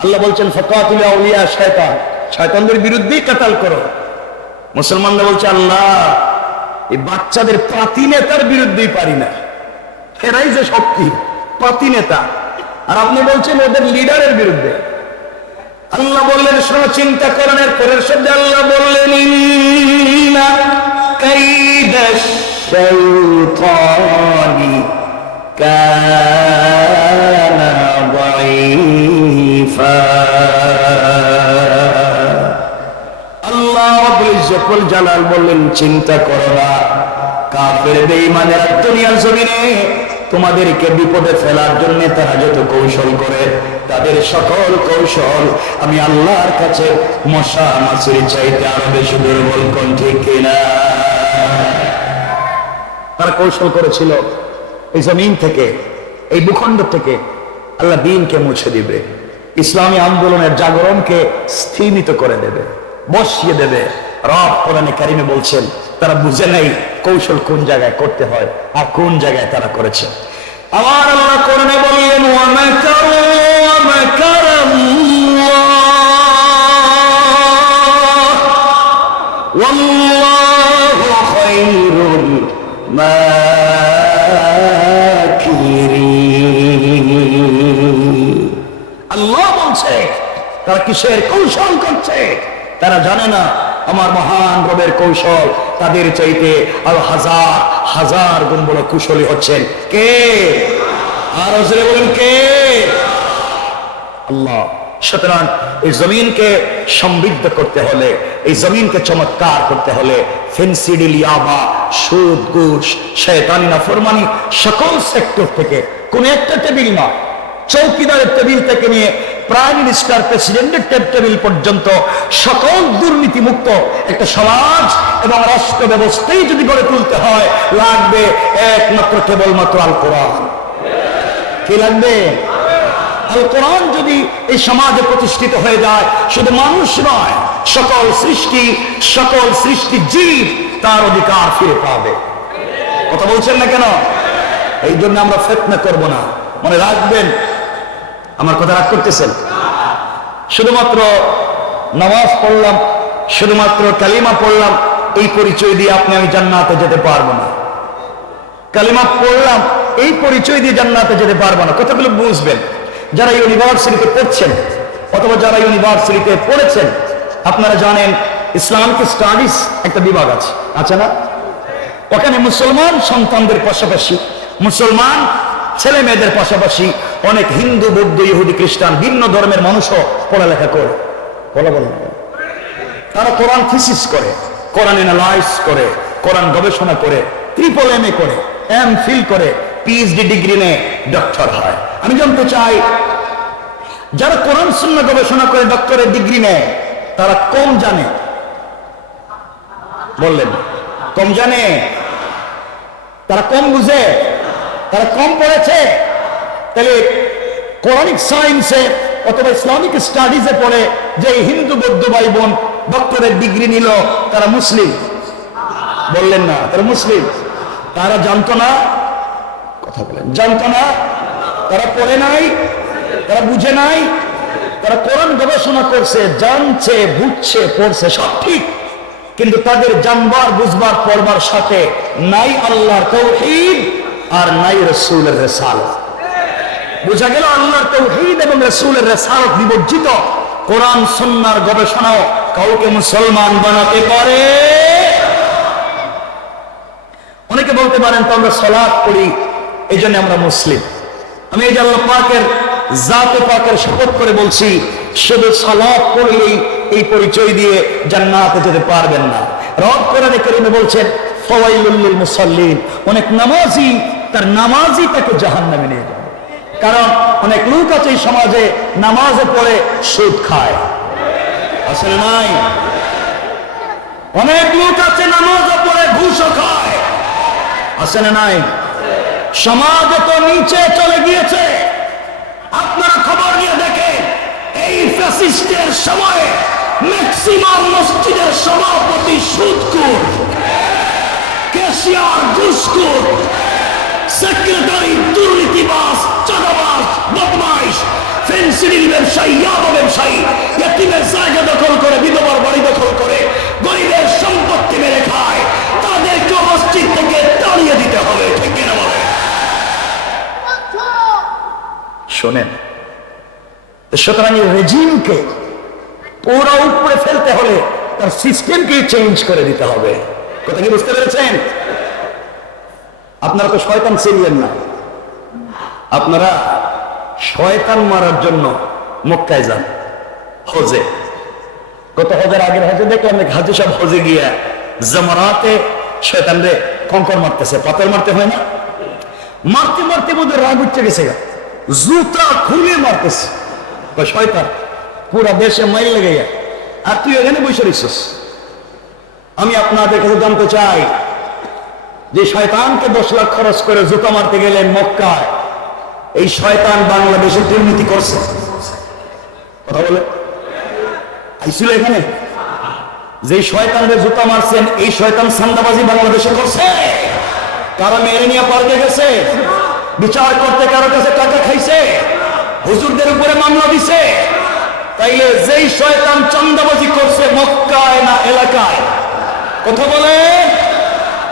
আল্লাহ বলছেন ফাকাতিলু আউলিয়া শায়তান, শয়তানদের বিরুদ্ধেই কাতাল করো। মুসলমানরা বলছে, আল্লাহ এই বাচ্চাদের পাতি নেতার বিরুদ্ধেই পারি না, এরাই যে শক্তি, পাতি নেতা। আর আপনি বলছেন ওদের লিডারের বিরুদ্ধে। আল্লাহ বললেন, শোনো, চিন্তা করেন, এর পরের শব্দে আল্লাহ বললেন, ইন্না কাইদাশ শাইতানি কানা দাঈফা। আল্লাহ রাব্বুল ইজ্জত ওয়াল জালাল বললেন, চিন্তা করো না, কাফের বেঈমানেরা দুনিয়ার জমিনে তোমাদেরকে বিপদে ফেলার জন্য তারা যত কৌশল করে, তাদের সকল কৌশল আমি আল্লাহর কাছে মশা মাছির চাইতে আরো বেশি দুর্বল। কোন ঠিক কিনা? তারা কৌশল করেছিল এই জমিন থেকে, এই ভূখণ্ড থেকে আল্লাহ দ্বীনকে মুছে দিবে, ইসলামী আন্দোলনের জাগরণকে স্থিমিত করে দেবে, বসিয়ে দেবে। রব কোরআনে কারিমে বলছেন, তারা বুঝে নাই কৌশল কোন জায়গায় করতে হয় আর কোন জায়গায় তারা করেছে। আমার আল্লাহ কোরআনে বললেন, ওয়া মাকারু ওয়া মাকারাল্লাহ ওয়াল্লাহু খায়রুল মাকিরিন। আল্লাহ বলছে, তারা কিসের কৌশল করছে? তারা জানে না আমার মহান রবের কৌশল তাদের চাইতে আরো হাজার হাজার গুণ বড় কুশলী হচ্ছেন কে? আর জোরে বলেন কে? আল্লাহ। সুতরাং এই জমিনকে সমৃদ্ধ করতে হলে, এই জমিনকে চমৎকার করতে হলে ফেন্সিডিল, ইয়াবা, সুদ, ঘুষ, শয়তানি নাফরমানি সকল সেক্টর থেকে কোন একটা টেবিল না, চৌকিদারের টেবিল থেকে নিয়ে প্রাইম মিনিস্টার, প্রেসিডেন্টের টেবিল পর্যন্ত সকল দুর্নীতি মুক্ত একটা সমাজ এবং রাষ্ট্র ব্যবস্থাই যদি গড়ে তুলতে হয়, লাগবে একমাত্র কেবলমাত্র আল কোরআন। কি লাগবে? আল কোরআন যদি এই সমাজে প্রতিষ্ঠিত হয়ে যায়, শুধু মানুষ নয়, সকল সৃষ্টি জীব তার অধিকার ফিরে পাবে। কথা বলছেন না কেন? এই জন্য আমরা ফিতনা করব না। মনে রাখবেন, আমার কথা রাগ করতেছেন? শুধুমাত্র নামাজ পড়লাম, শুধুমাত্র কালিমা পড়লাম, এই পরিচয় দিয়ে আপনি আমি জান্নাতে যেতে পারবো না। কালিমা পড়লাম, এই পরিচয় দিয়ে জান্নাতে যেতে পারবো না। কথাগুলো বুঝবেন। যারা ইউনিভার্সিটিতে পড়ছেন অথবা যারা ইউনিভার্সিটিতে পড়েছেন, আপনারা জানেন ইসলামিক স্টাডিজ একটা বিভাগ আছে, আছে না? ওখানে মুসলমান সন্তানদের পাশাপাশি, মুসলমান ছেলে মেয়েদের পাশাপাশি অনেক হিন্দু, বৌদ্ধ, ইহুদি, খ্রিস্টান, ভিন্ন ধর্মের মানুষও পড়ালেখা করে। তারা কোরআন থিসিস করে, কোরআন অ্যানালাইজ করে, কোরআন গবেষণা করে, ট্রিপল এমএ করে, এমফিল করে, পিএইচডি ডিগ্রি নিয়ে ডক্টর হয়। আমি জানতে চাই, যারা কোরআন সুন্নাহ গবেষণা করে ডক্টরের ডিগ্রি নেয়, তারা কম জানে? বললেন কম জানে? তারা কম বুঝে? তারা কম পড়েছে? তাহলে কোরআনিক সায়েন্সে অথবা ইসলামিক স্টাডিজে পড়ে যে হিন্দু বৌদ্ধ ভাই বোন ডক্টরের ডিগ্রি নিল, তারা মুসলিম? বললেন না, তারা মুসলিম। তারা জানতো না? কথা বলেন, জানতো না? তারা পড়ে নাই? তারা বুঝে নাই? তারা কোরআন গবেষণা করছে, জানছে, বুঝছে, পড়ছে, সব ঠিক, কিন্তু তাদের জানবার, বুঝবার, পড়বার সাথে নাই আল্লাহর তাওহীদ আর নাই রাসূলের রিসালাত। বুঝা গেল আল্লাহর তাওহীদ এবং রাসূলের রিসালাত বিবর্জিত কোরআন সুন্নাহর গবেষণাও কাউকে মুসলমান বানাতে পারে। অনেকে বলতে পারেন তো আমরা সালাত পড়ি এই জন্য আমরা মুসলিম। আমি এই যে আল্লাহ পাকের জাতে পাকের শপথ করে বলছি, শুধু সালাত পড়লেই এই পরিচয় দিয়ে জান্নাতে যেতে পারবেন না। রব কোরআনে কারীমে বলছেন ফাওয়াইলুল লিল মুসাল্লিন, অনেক নামাজি তার নামাজি তাকে জাহান্নামে নিয়ে যাবে। কারণ অনেক লোক আছে এই সমাজে নামাজে পড়ে সুদ খায়, আছে না নাই? অনেক লোক আছে নামাজে পড়ে ঘুষও খায়, আছে না নাই? সমাজ তো নিচে চলে গিয়েছে। আপনারা খবর নিয়ে দেখেন, এই ফ্যাসিস্টের সময়ে ম্যাক্সিমাম মসজিদের সভাপতি সুদখোর, ক্যাশিয়ার ঘুষখোর, সেক্রেটারি দুর্নীতিবাজ, চাঁদাবাজ, বদমাইশ, ফেন্সিডিল ব্যবসায়ী, ইয়াবা ব্যবসায়ী, ইয়াতীমের জায়গা দখল করে, বিধবার বাড়ি দখল করে, গরিবের সম্পত্তি মেরে খায়। তাদেরকে মসজিদ থেকে তাড়িয়ে দিতে হবে, ঠিক কিনা বলে? শোনেন, সুতরাং এই রেজিমকে পুরো উপরে ফেলতে হলে তার সিস্টেমকে চেঞ্জ করে দিতে হবে। কথা কি বুঝতে পেরেছেন? আপনারা তো শয়তান চিনলেন না। আপনারা শয়তান মারার জন্য মক্কায় যান, হজে। গত হজের আগের হজে দেখলাম হাজি সাহেব হজে গিয়া জামারাতে শয়তান রে কঙ্কর মারতেছে, পাথর মারতে হয় না? মারতে মারতে বোধহয় রাগ উঠে গেছে, জুতা খুলে মারতেছে। শয়তান পুরা দেশে মাইল লেগে যায়, আর তুই এখানে বসে রইছিস। আমি আপনাদের কাছে জানতে চাই, যে শয়তানকে 10 লাখ খরচ করে জুতা মারতে গেলেন মক্কায়, এই শয়তান বাংলাদেশে দুর্নীতি করছে? কথা বলে আইছিল এখানে? যে শয়তানদের জুতা মারছেন, এই শয়তান সান্দাবাজি বাংলাদেশে করছে? কারা মেরে নিয়ে পার্কে গেছে, বিচার করতে কারো কাছে টাকা খাইছে, হুজুরদের উপরে মামলা দিছে? তাইলে যেই শয়তান চাঁদাবাজি করছে মক্কায় না এলাকায়? কথা বলে,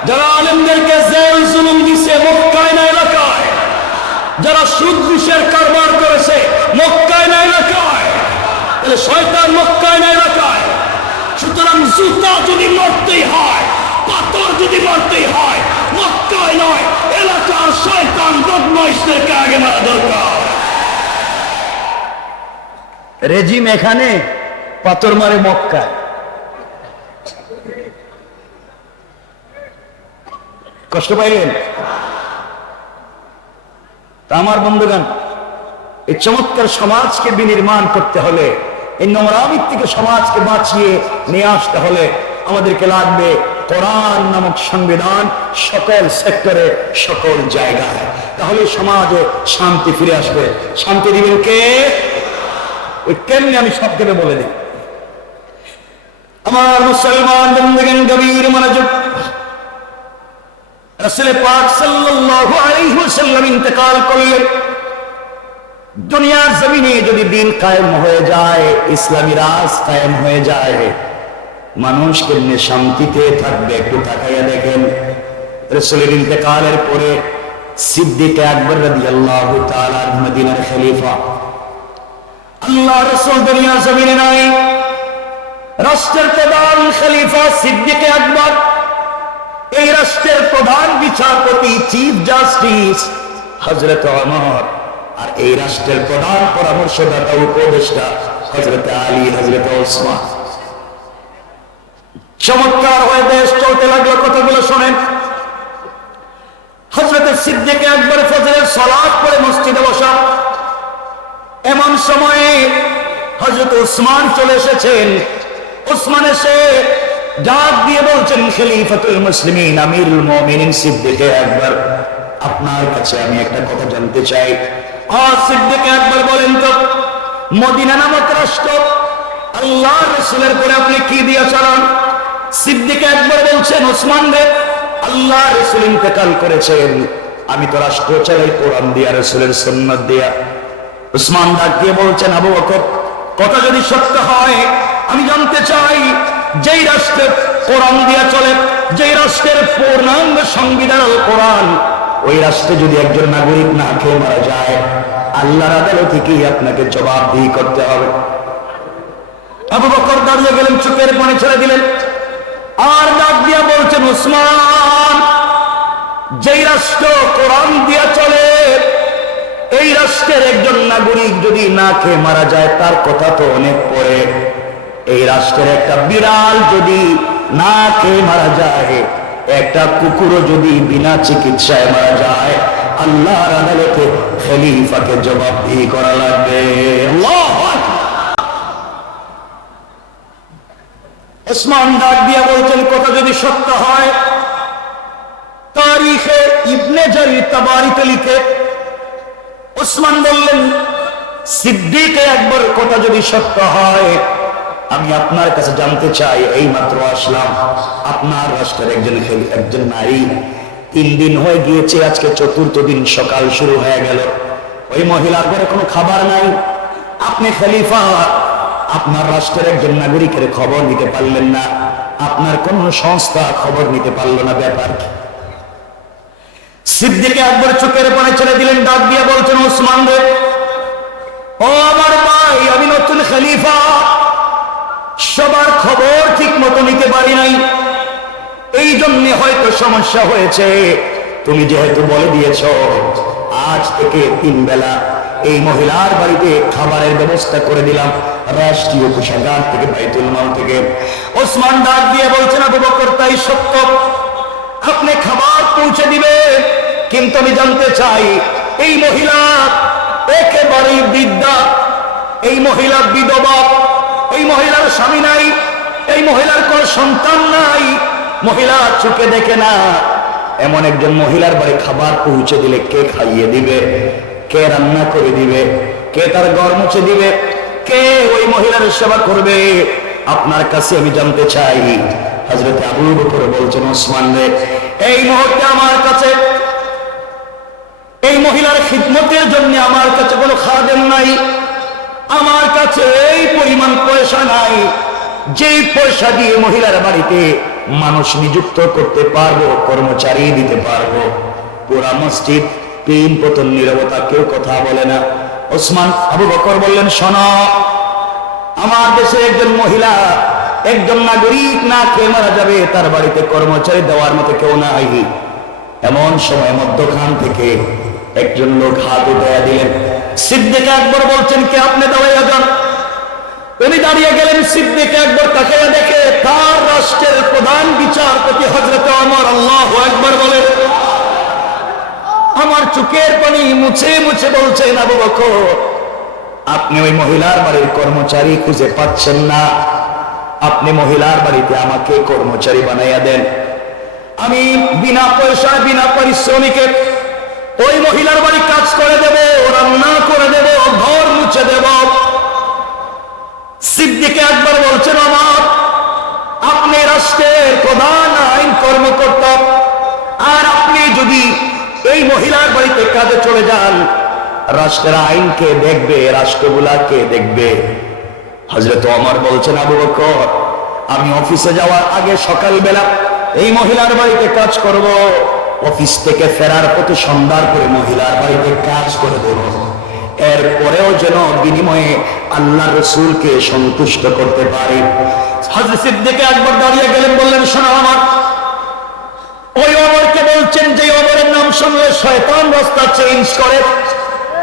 যারা আলেমদেরকে জেল জুলুম দিছে মক্কায় না এলাকায়? যারা সুদ ঘুষের কারবার করেছে মক্কায় না এলাকায়? তাহলে শয়তান মক্কায় না এলাকায়? সুতরাং জুতা যদি মারতেই হয়, পাথর যদি মারতেই হয়, মক্কায় নয় এলাকার শয়তান বদমাইশদেরকে আগে মারা দরকার। রেজিম এখানে, পাথর মারে মক্কায়। কষ্ট পাইলেন? তা আমার বন্ধুগণ, এই চমৎকার সমাজকে বিনির্মাণ করতে হলে, এই নোংরামিত্তিক সমাজকে বাঁচিয়ে নিয়ে আসতে হলে আমাদেরকে লাগবে কোরআন নামক সংবিধান সকল সেক্টরে, সকল জায়গায়। তাহলে সমাজে শান্তি ফিরে আসবে। শান্তি দিবেন কে? ওই কেমনি আমি সংক্ষেপে বলে দিই। আমার মুসলমান বন্ধুগণ, গভীর মনোযোগ। রাসূল পাক সাল্লাল্লাহু আলাইহি ওয়াসাল্লাম ইন্তেকাল করলেন। দুনিয়ার জমিনে যদি দিন কায়েম হয়ে যায়, ইসলামী রাজ কায়েম হয়ে যায়, মানুষ কেমনে শান্তিতে থাকবে? একটু তাকাইয়া দেখেন। রাসূলের ইন্তেকালের পরে সিদ্দিক আকবর রাদিয়াল্লাহু তাআলা মদিনার খলিফা, আল্লাহ রাসূল দুনিয়ার জমিনে নাই, রাষ্ট্রের প্রধান খলিফা সিদ্দিক আকবর, এই রাষ্ট্রের প্রধান বিচারপতি চিফ জাস্টিস হযরত ওমর, আর এই রাষ্ট্রের প্রধান পরামর্শদাতা উপদেষ্টা হযরত আলী, হযরত ওসমান। চমৎকার হয়ে দেশ চলতে লাগলো। কথাগুলো শোনেন। হযরত সিদ্দিক আকবর ফজরের সালাত পড়ে মসজিদে বসা, এমন সময়ে হযরত ওসমান চলে এসেছেন। ওসমান এসে ডাক দিয়ে বলছেন, খলিফাতুল মুসলিমিন, আমিরুল মুমিনিন সিদ্দিক আকবর, আপনার কাছে আমি একটা কথা জানতে চাই। সিদ্দিক আকবর বলেন তো, মদিনা নামক রাষ্ট্র আল্লাহ রাসূলের পরে আপনি কি দিয়া চালান? সিদ্দিক আকবর বলছেন, ওসমান রে, আল্লাহ রাসূল ইন্তেকাল করেছেন, আমি তো রাষ্ট্র চালাই কোরআন দিয়া, রাসূলের সুন্নাত দিয়া। ওসমান ডাক দিয়ে বলছেন, আবু বকর, কথা যদি সত্য হয় আমি জানতে চাই, যেই রাষ্ট্রের কোরআন দিয়া চলে, যেই রাষ্ট্রের পূর্ণাঙ্গ সংবিধান আল কোরআন, ওই রাষ্ট্রে যদি একজন নাগরিক না খেয়ে মারা যায়, আল্লাহর আদালতে কি আপনাকে জবাবদিহি করতে হবে? আবু বকর দাঁড়িয়ে গেলেন, চোখের পানি ছেড়ে দিলেন, আর ডাক দিয়া বলছেন, ওসমান, যেই রাষ্ট্র কোরআন দিয়া চলে, এই রাষ্ট্রের একজন নাগরিক যদি না খেয়ে মারা যায়, তার কথা তো অনেক পরে। এই রাষ্ট্রের একটা বিড়াল যদি না খেয়ে মারা যায়, একটা কুকুরও যদি বিনা চিকিৎসায় মারা যায়, আল্লাহর আদালতে খলিফাকে জবাবদিহি করা লাগবে। আল্লাহু আকবার। ওসমান ডাক দিয়া বলছেন, কথা যদি সত্য হয়, তারিখে ইবনে জারির তাবারিতে লিখে, ওসমান বললেন, সিদ্দিক আকবর, কথা যদি সত্য হয়, আমি আপনার কাছে জানতে চাই, এই মাত্র আসলাম, আপনার রাষ্ট্রের একজন নারী 3 দিন হয়ে গিয়েছে, আজকে 4th দিন, সকাল শুরু হয়ে গেল, ওই মহিলার ঘরে কোনো খাবার নাই, আপনি খলিফা, আপনার রাষ্ট্রের একজন নাগরিকের খবর নিতে পারলেন না, আপনার কোন সংস্থা খবর নিতে পারল না, ব্যাপার কি? সিদ্দিক আকবর চোখের পানি ছেড়ে দিলেন, ডাক দিয়ে বলছেন, ওসমান রে, ও আমার ভাই, আমি নতুন খলিফা, সবার খবর ঠিক মতো নিতে পারি নাই, এই জন্য হয়তো সমস্যা হয়েছে। তুমি যেহেতু বলে দিয়েছ, আজ থেকে 3 বেলা এই মহিলার বাড়িতে খাবারের ব্যবস্থা করে দিলাম, রাষ্ট্রীয় কোষাগার থেকে, বাইতুল মাল থেকে। ওসমান ডাক দিয়ে বলছেন, আবু বকর, তাই সত্য, আপনি খাবার পৌঁছে দিবে, কিন্তু আমি জানতে চাই, এই মহিলা একেবারেই বৃদ্ধা, এই মহিলা বিধবা, এই মহিলার স্বামী নাই, এই মহিলার কোন সন্তান নাই, মহিলা চোখে দেখে না, এমন একজন মহিলার বাড়ি খাবার পৌঁছে দিলে কে খাইয়ে দিবে, কে রান্না করে দিবে, কে তার ঘর মুছে দিবে, কে ওই মহিলার সেবা করবে? আপনার কাছে আমি জানতে চাই। হযরত আবু বকর বলছেন, ওসমান রে, এই মুহূর্তে আমার কাছে এই মহিলার খিদমতের জন্য আমার কাছে কোনো খাদেম নাই, আমার কাছে এই পরিমাণ পয়সা নাই, যেই পয়সা দিয়ে মহিলার বাড়িতে মানুষ নিযুক্ত করতে পারবো, কর্মচারী দিতে পারবো। পুরা মসজিদ 3 পতন নীরবতা, কেউ কথা বলে না। ওসমান, আবু বকর বললেন, শোনো, আমার দেশে একজন মহিলা, একজন নাগরিক না খেয়ে মারা যাবে, তার বাড়িতে কর্মচারী দেওয়ার মতো কেউ নাই। এমন সময় মধ্যখান থেকে একজন লোক হাত উঠাইয়া দিলেন। সিদ্দিক আকবর বলছেন, কে আপনি? দাঁড়াইয়া যান। উনি দাঁড়িয়ে গেলেন, সিদ্দিক আকবর তাকাইয়া দেখে তার রাষ্ট্রের প্রধান বিচারপতি হযরত ওমর। আল্লাহু আকবার বলেন। আমার চোখের পানি মুছে মুছে বলছেন, আবু বকর, আপনি ওই মহিলার বাড়ির কর্মচারী খুঁজে পাচ্ছেন না, আপনি মহিলার বাড়িতে আমাকে কর্মচারী বানাইয়া দেন, আমি বিনা পয়সা, বিনা পরিশ্রমিকে ওই মহিলার বাড়ি কাজ করে দেব, রান্না করে দেব, ঘর মুছে দেব। সিদ্দিক আকবর বলছেন, আমার, আপনি রাষ্ট্রের প্রধান আইন কর্মকর্তা, আর আপনি যদি এই মহিলার বাড়িতে কাজে চলে যান, রাষ্ট্রের আইন কে দেখবে, রাষ্ট্রগুলা কে দেখবে? হযরত ওমর বলছেন, আবু বকর, আমি অফিসে যাওয়ার আগে সকালবেলা এই মহিলার বাড়িতে কাজ করব, অফিস থেকে ফেরার পথে সন্ধ্যার পরে মহিলার বাড়িতে কাজ করে দেব, এরপরেও যেন বিনিময়ে আল্লাহ রাসূলকে সন্তুষ্ট করতে পারি। হযরত সিদ্দিক আকবর দাঁড়িয়ে গেলেন, বললেন, শোনো আমার, ওই ওমরকে বলছেন, যে ওমরের নাম শুনলে শয়তান রাস্তা চেঞ্জ করে,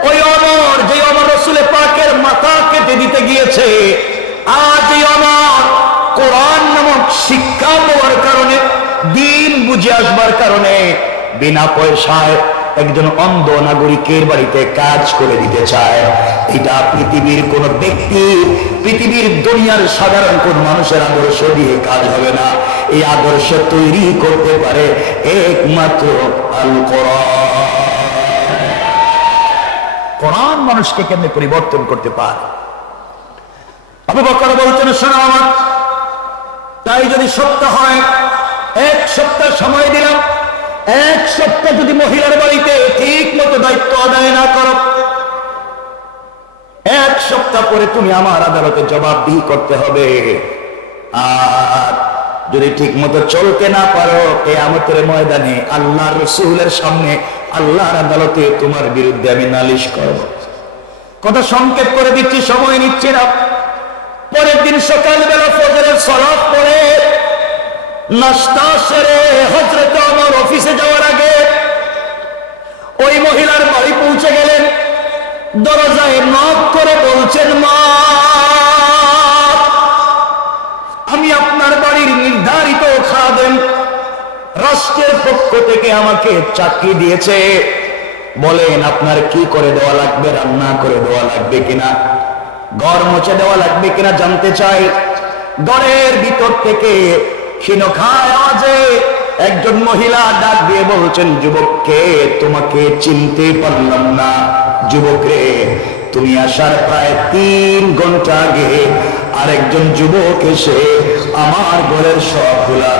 ওই ওমর, যে ওমর রাসূল পাকের মাথা কেটে দিতে গিয়েছে, আজ এই ওমর কোরআন নামক শিক্ষা পাওয়ার কারণে, দিন বুঝে আসবার কারণে বিনা পয়সায় একজন অন্ধ নাগরিকের বাড়িতে কাজ করে দিতে চায়। এটা পৃথিবীর কোন ব্যক্তি, পৃথিবীর দুনিয়ার সাধারণ কোন মানুষের আদর্শ দিয়ে কাজ হবে না। এই আদর্শ তৈরি করতে পারে একমাত্র আল কোরআন। কোরআন মানুষকে কেমনে পরিবর্তন করতে পারে। আবু বকর বলতেন, শোনো আমার, তাই যদি সত্য হয় 1 সপ্তাহ সময় দিলাম, 1 সপ্তাহ যদি মহিলার বাড়িতে ঠিক মতো দায়িত্ব আদায় না করো, 1 সপ্তাহ পরে তুমি আমার আদালতে জবাবদিহি করতে হবে। আর যদি ঠিক মতো চলতে না পারো, কিয়ামতের ময়দানে আল্লাহর রাসূলের সামনে আল্লাহর আদালতে তোমার বিরুদ্ধে আমি নালিশ করব। কথা সংক্ষেপ করে দিচ্ছি, সময় নিচ্ছি না। পরের দিন সকালবেলা ফজরের সালাত পড়ে নাস্তা সেরে হযরত ওমর অফিসে যাওয়ার আগে ওই মহিলার বাড়ি পৌঁছে গেলেন। দরজায় নক করে বলছেন, মা, আমি আপনার বাড়ির নির্ধারিত খাদেম, রাষ্ট্রের পক্ষ থেকে আমাকে চাকরি দিয়েছে, বলেন আপনার কি করে দেওয়া লাগবে, রান্না করে দেওয়া লাগবে কিনা, ঘর মুছে দেওয়া লাগবে কিনা জানতে চাই। ঘরের ভিতর থেকে ক্ষীণকায় আওয়াজে একজন মহিলা ডাক দিয়ে বলছেন, যুবককে তোমাকে চিনতে পারলাম না। যুবক রে, তুমি আসার প্রায় 3 ঘন্টা আগে আরেকজন যুবক এসে আমার ঘরের সবগুলা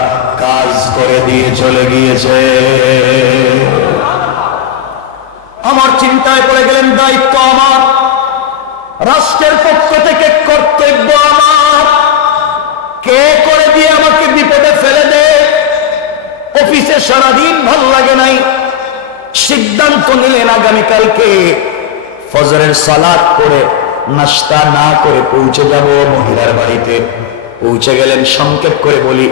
কাজ করে দিয়ে চলে গিয়েছে। আমার চিন্তায় পড়ে গেলেন, দায়িত্ব আমার, রাষ্ট্রের পক্ষ থেকে কর্তব্য আমার, কে করে দিয়ে আমাকে বিপদে ফেলে দে। অফিসে সারাদিন ভাল লাগে নাই, সিদ্ধান্ত নিলেন আগামীকালকে ফজরের সালাত পড়ে নাস্তা না করে পৌঁছে যাব মহিলার বাড়িতে। পৌঁছে গেলেন, সংক্ষেপ করে বলি,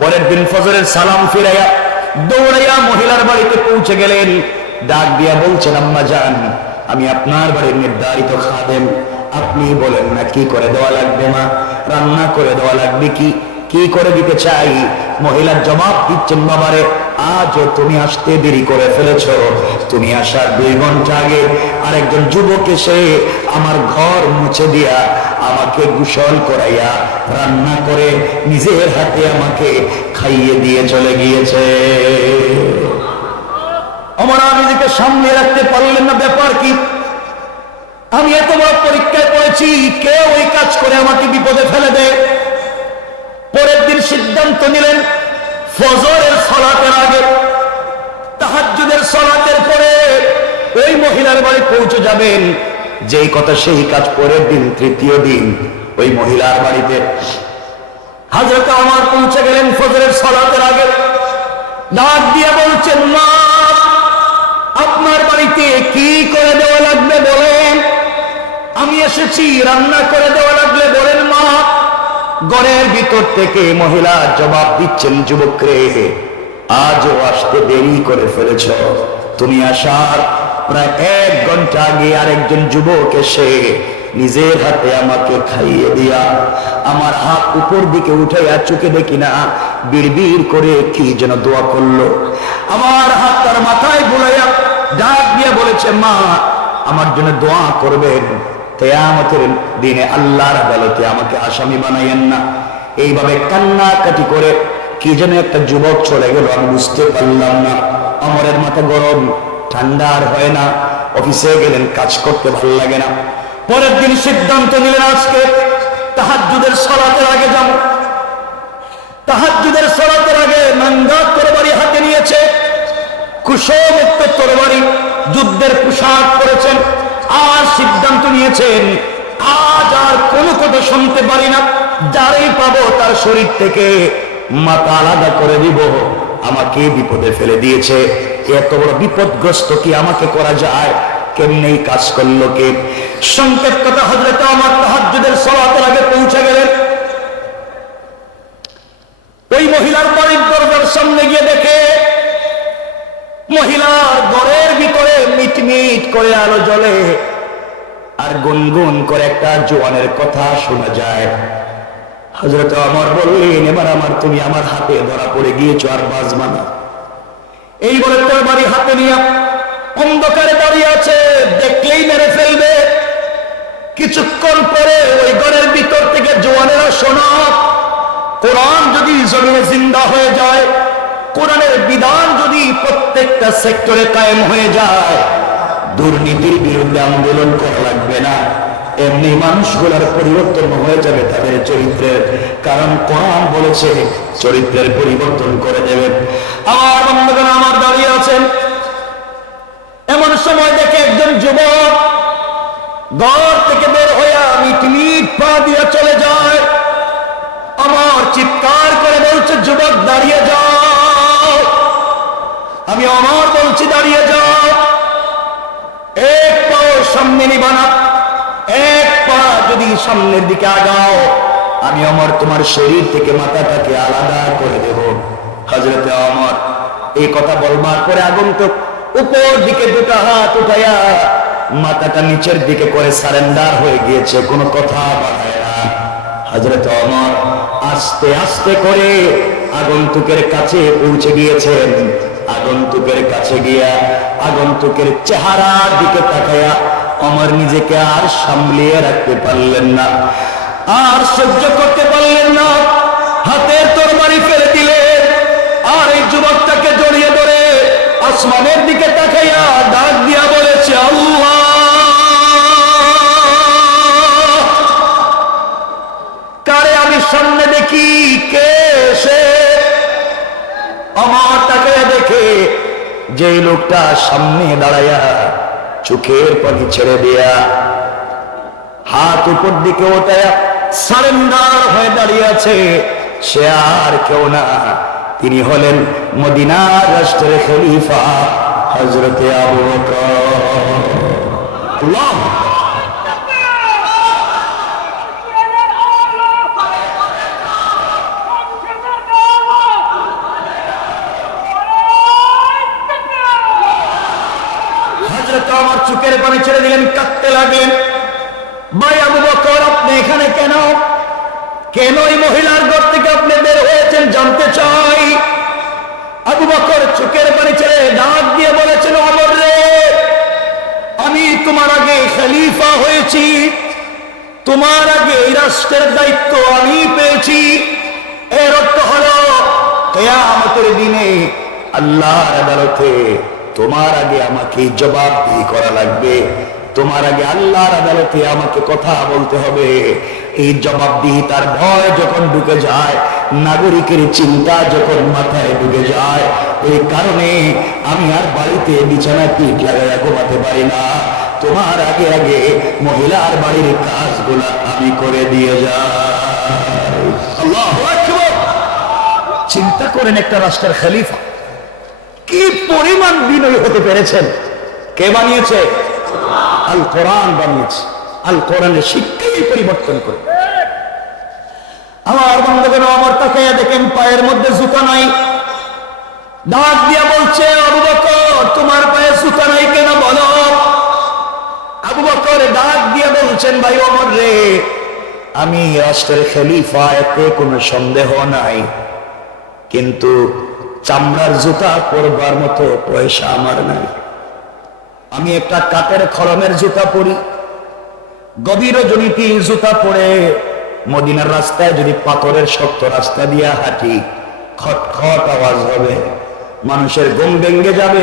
পরের দিন ফজরের সালাম ফিরাইয়া দৌড়াইয়া মহিলার বাড়িতে পৌঁছে গেলেন। ডাক দিয়া বলছেন, আম্মা জান, আমি আপনার বাড়ির নির্ধারিত খাদেম, আপনি বলেন না কি করে দেওয়া লাগবে, মা রান্না করে দেওয়া লাগবে কি করে দিতে চাই। মহিলার জবাব দিচ্ছেন, বাবারে, আজও তুমি আসতে দেরি করে ফেলেছ। তুমি আসার 2 ঘন্টা আগে আরেকজন যুবক এসে আমার ঘর মুছে দিয়া আমাকে গোসল করাইয়া রান্না করে নিজের হাতে আমাকে খাইয়ে দিয়ে চলে গিয়েছে। আমরা নিজেকে সামনে রাখতে পারলেন না, ব্যাপার কি? আমি এত বড় পরীক্ষায় পড়েছি, কে ওই কাজ করে আমাকে বিপদে ফেলে দেয়। পরের দিন সিদ্ধান্ত নিলেন, ফজরের সালাতের আগে, তাহাজ্জুদের সালাতের পরে ওই মহিলার বাড়ি পৌঁছে যাবেন। যেই কথা সেই কাজ। পরের দিন, 3য় দিন, ওই মহিলার বাড়িতে হযরত ওমর পৌঁছে গেলেন ফজরের সালাতের আগে। ডাক দিয়ে বলছেন, মা, আপনার বাড়িতে কি করে দেওয়া লাগবে বলেন, আমি এসেছি, রান্না করে দেওয়া লাগলে বলেন মা। ঘরের ভিতর থেকে মহিলা জবাব দিচ্ছেন, যুবক রে, আজও আসতে দেরি করে ফেলেছ। তুমি আসার প্রায় 1 ঘন্টা আগে আরেকজন যুবক এসে নিজের হাতে আমাকে খাইয়ে দিয়া আমার হাত উপর দিকে উঠাইয়া চোখে দেখি না বিড়বিড় করে কি যেন দোয়া করলো। আমার হাত তার মাথায় বুলাইয়া ডাক দিয়ে বলেছে, মা, আমার জন্য দোয়া করবেন, কিয়ামতের দিনে আল্লাহর আদালতে আমাকে আসামি বানাইয়েন না। এইভাবে কান্নাকাটি করে কি যেন একটা যুবক চলে গেল, আমি বুঝতে পারলাম না। ওমরের মাথা গরম, ঠান্ডা আর হয় না। অফিসে গেলেন, কাজ করতে ভালো লাগে না। পরের দিন সিদ্ধান্ত নিলেন, আজকে তাহাজ্জুদের সালাতের আগে যাব। তাহাজ্জুদের সালাতের আগে নাঙ্গা তরবারি হাতে নিয়েছে, কুশমুক্ত তরবারি, যুদ্ধের পোশাক পরেছেন। আর সিদ্ধান্ত নিয়েছেন, আজ আর কোনো কথা শুনতে পারি না, যারাই পাবো তার শরীর থেকে মাথা আলাদা করে দিব। আমাকে বিপদে ফেলে দিয়েছে, এত বড় বিপদগ্রস্ত কি আমাকে করা যায়? কেমনে কাজ করলো কে? সংক্ষেপ কথা, হযরত ওমর তাহাজ্জুদের সালাতের আগে পৌঁছে গেলেন। ওই মহিলার বাড়ির দরজার সামনে গিয়ে দেখে মহিলার ঘরের ভিতরে মিটমিট করে আলো জ্বলে, আর গুনগুন করে একটা জোয়ানের কথা শোনা যায়। হযরত ওমর বললেন, এবার তুমি আমার হাতে ধরা পড়ে গিয়েছো, আর বাঁচবা না। এই বলে তরবারি হাতে নিয়ে অন্ধকারে দাঁড়িয়ে আছে, দেখলেই মেরে ফেলবে। কিছুক্ষণ পরে ওই ঘরের ভিতর থেকে জোয়ানেরা শোনা, কোরআন যদি জমিনে জিন্দা হয়ে যায়, কোরআনের বিধান যদি প্রত্যেকটা সেক্টরে কায়েম হয়ে যায়, দুর্নীতির বিরুদ্ধে আন্দোলন করা লাগবে না, এমনি মানুষগুলোর পরিবর্তন হয়ে যাবে তাদের চরিত্রের, কারণ কোরআন বলেছে চরিত্রের পরিবর্তন করে দেবে। আমার বন্ধুগণ আমার দাঁড়িয়ে আছেন, এমন সময় দেখে একজন যুবক ঘর থেকে বের হয়ে মিটমিট পা দিয়ে চলে যায়। আমার চিৎকার করে বলছে, যুবক দাঁড়িয়ে যাও। আমি আমার বলছি দাঁড়িয়ে যাও, এক পাও সামনে নিবা না, এক পা যদি সামনের দিকে আগাও আমি আমার তোমার শরীর থেকে মাথাটাকে আলাদা করে দেব। হযরতে ওমর এই কথা বলবার পরে আগন্তুক উপর দিকে দুটো হাত উঠাইয়া মাথাটা নিচের দিকে করে সারেন্ডার হয়ে গিয়েছে, কোনো কথা বলে না। হযরতে ওমর আস্তে আস্তে করে আগন্তুকের কাছে পৌঁছে গিয়েছেন। আগন্তুকের কাছে গিয়া আগন্তুকের চেহারার দিকে তাকায়া ওমর নিজেকে আর সামলিয়ে রাখতে পারলেন না, আর সহ্য করতে পারলেন না, হাতের তরবারি ফেলে দিলেন। আর এই যুবকটাকে জড়িয়ে ধরে আসমানের দিকে তাকাইয়া ডাক দিয়া বলেছে, আল্লাহ, কারে আমি সামনে দেখি, কে সে? আমার তাকে দেখে যে লোকটা সামনে দাঁড়াইয়া চোখের পানি ছেড়ে দিয়া হাত উপর দিকে ওঠায়া সারেন্ডার হয়ে দাঁড়িয়ে আছে, সে আর কেউ না, তিনি হলেন মদিনার রাষ্ট্রের খলিফা হযরতে আবু বকর। আল্লাহ আমার চোখের পানি ছেড়ে দিলেন, কাঁদতে লাগলেন। ভাই আবু বকর, আপনি এখানে কেন? কেন এই মহিলার ঘর থেকে আপনি বের হয়েছেন জানতে চাই। আবু বকর চোখের পানি ছেড়ে ডাক দিয়ে বলেছেন, ওমর রে, আমি তোমার আগে খলিফা হয়েছি, তোমার আগে এই রাষ্ট্রের দায়িত্ব আমি পেয়েছি। এর অর্থ হলো কিয়ামতের দিনে আল্লাহর আদালতে তোমার আগে আমাকে জবাবদিহি করা লাগবে, তোমার আগে আল্লাহর আদালতে আমাকে কথা বলতে হবে। এই জবাবদিহিতার ভয় যখন ঢুকে যায়, নাগরিকের চিন্তা যখন মাথায় ঢুকে যায়, এই কারণে আমি আর বাড়িতে বিছানা পিঠ লাগাইয়া ঘুমাতে পারি না। তোমার আগে আগে মহিলার বাড়ির কাজগুলা আমি করে দিয়ে যাই। আল্লাহু আকবার। চিন্তা করেন, একটা রাষ্ট্রের খলিফা কি পরিমাণ বিনয়ী হতে পেরেছেন। কে বানিয়েছে? আল কোরআন বানিয়েছে। আল কোরআনের শিক্ষাই পরিবর্তন করে। আমার বন্ধুগণ আমার তাকায়া দেখেন পায়ের মধ্যে জুতা নাই। ডাক দিয়া বলছে, আবু বকর, তোমার পায়ে জুতা নাই কেন বলো? আবু বকর ডাক দিয়া বলছেন, ভাই ওমর রে, আমি রাষ্ট্রের খলিফা, এতে কোনো সন্দেহ নাই, কিন্তু চামড়ার জুতা পরবার মতো পয়সা আমার নাই। আমি একটা কাঠের খড়মের জুতা পরি, গভীর রজনীতি জুতা পরে মদিনার রাস্তায় যদি পাথরের শক্ত রাস্তা দিয়া হাঁটি, খটখট আওয়াজ হবে, মানুষের ঘুম ভেঙে যাবে।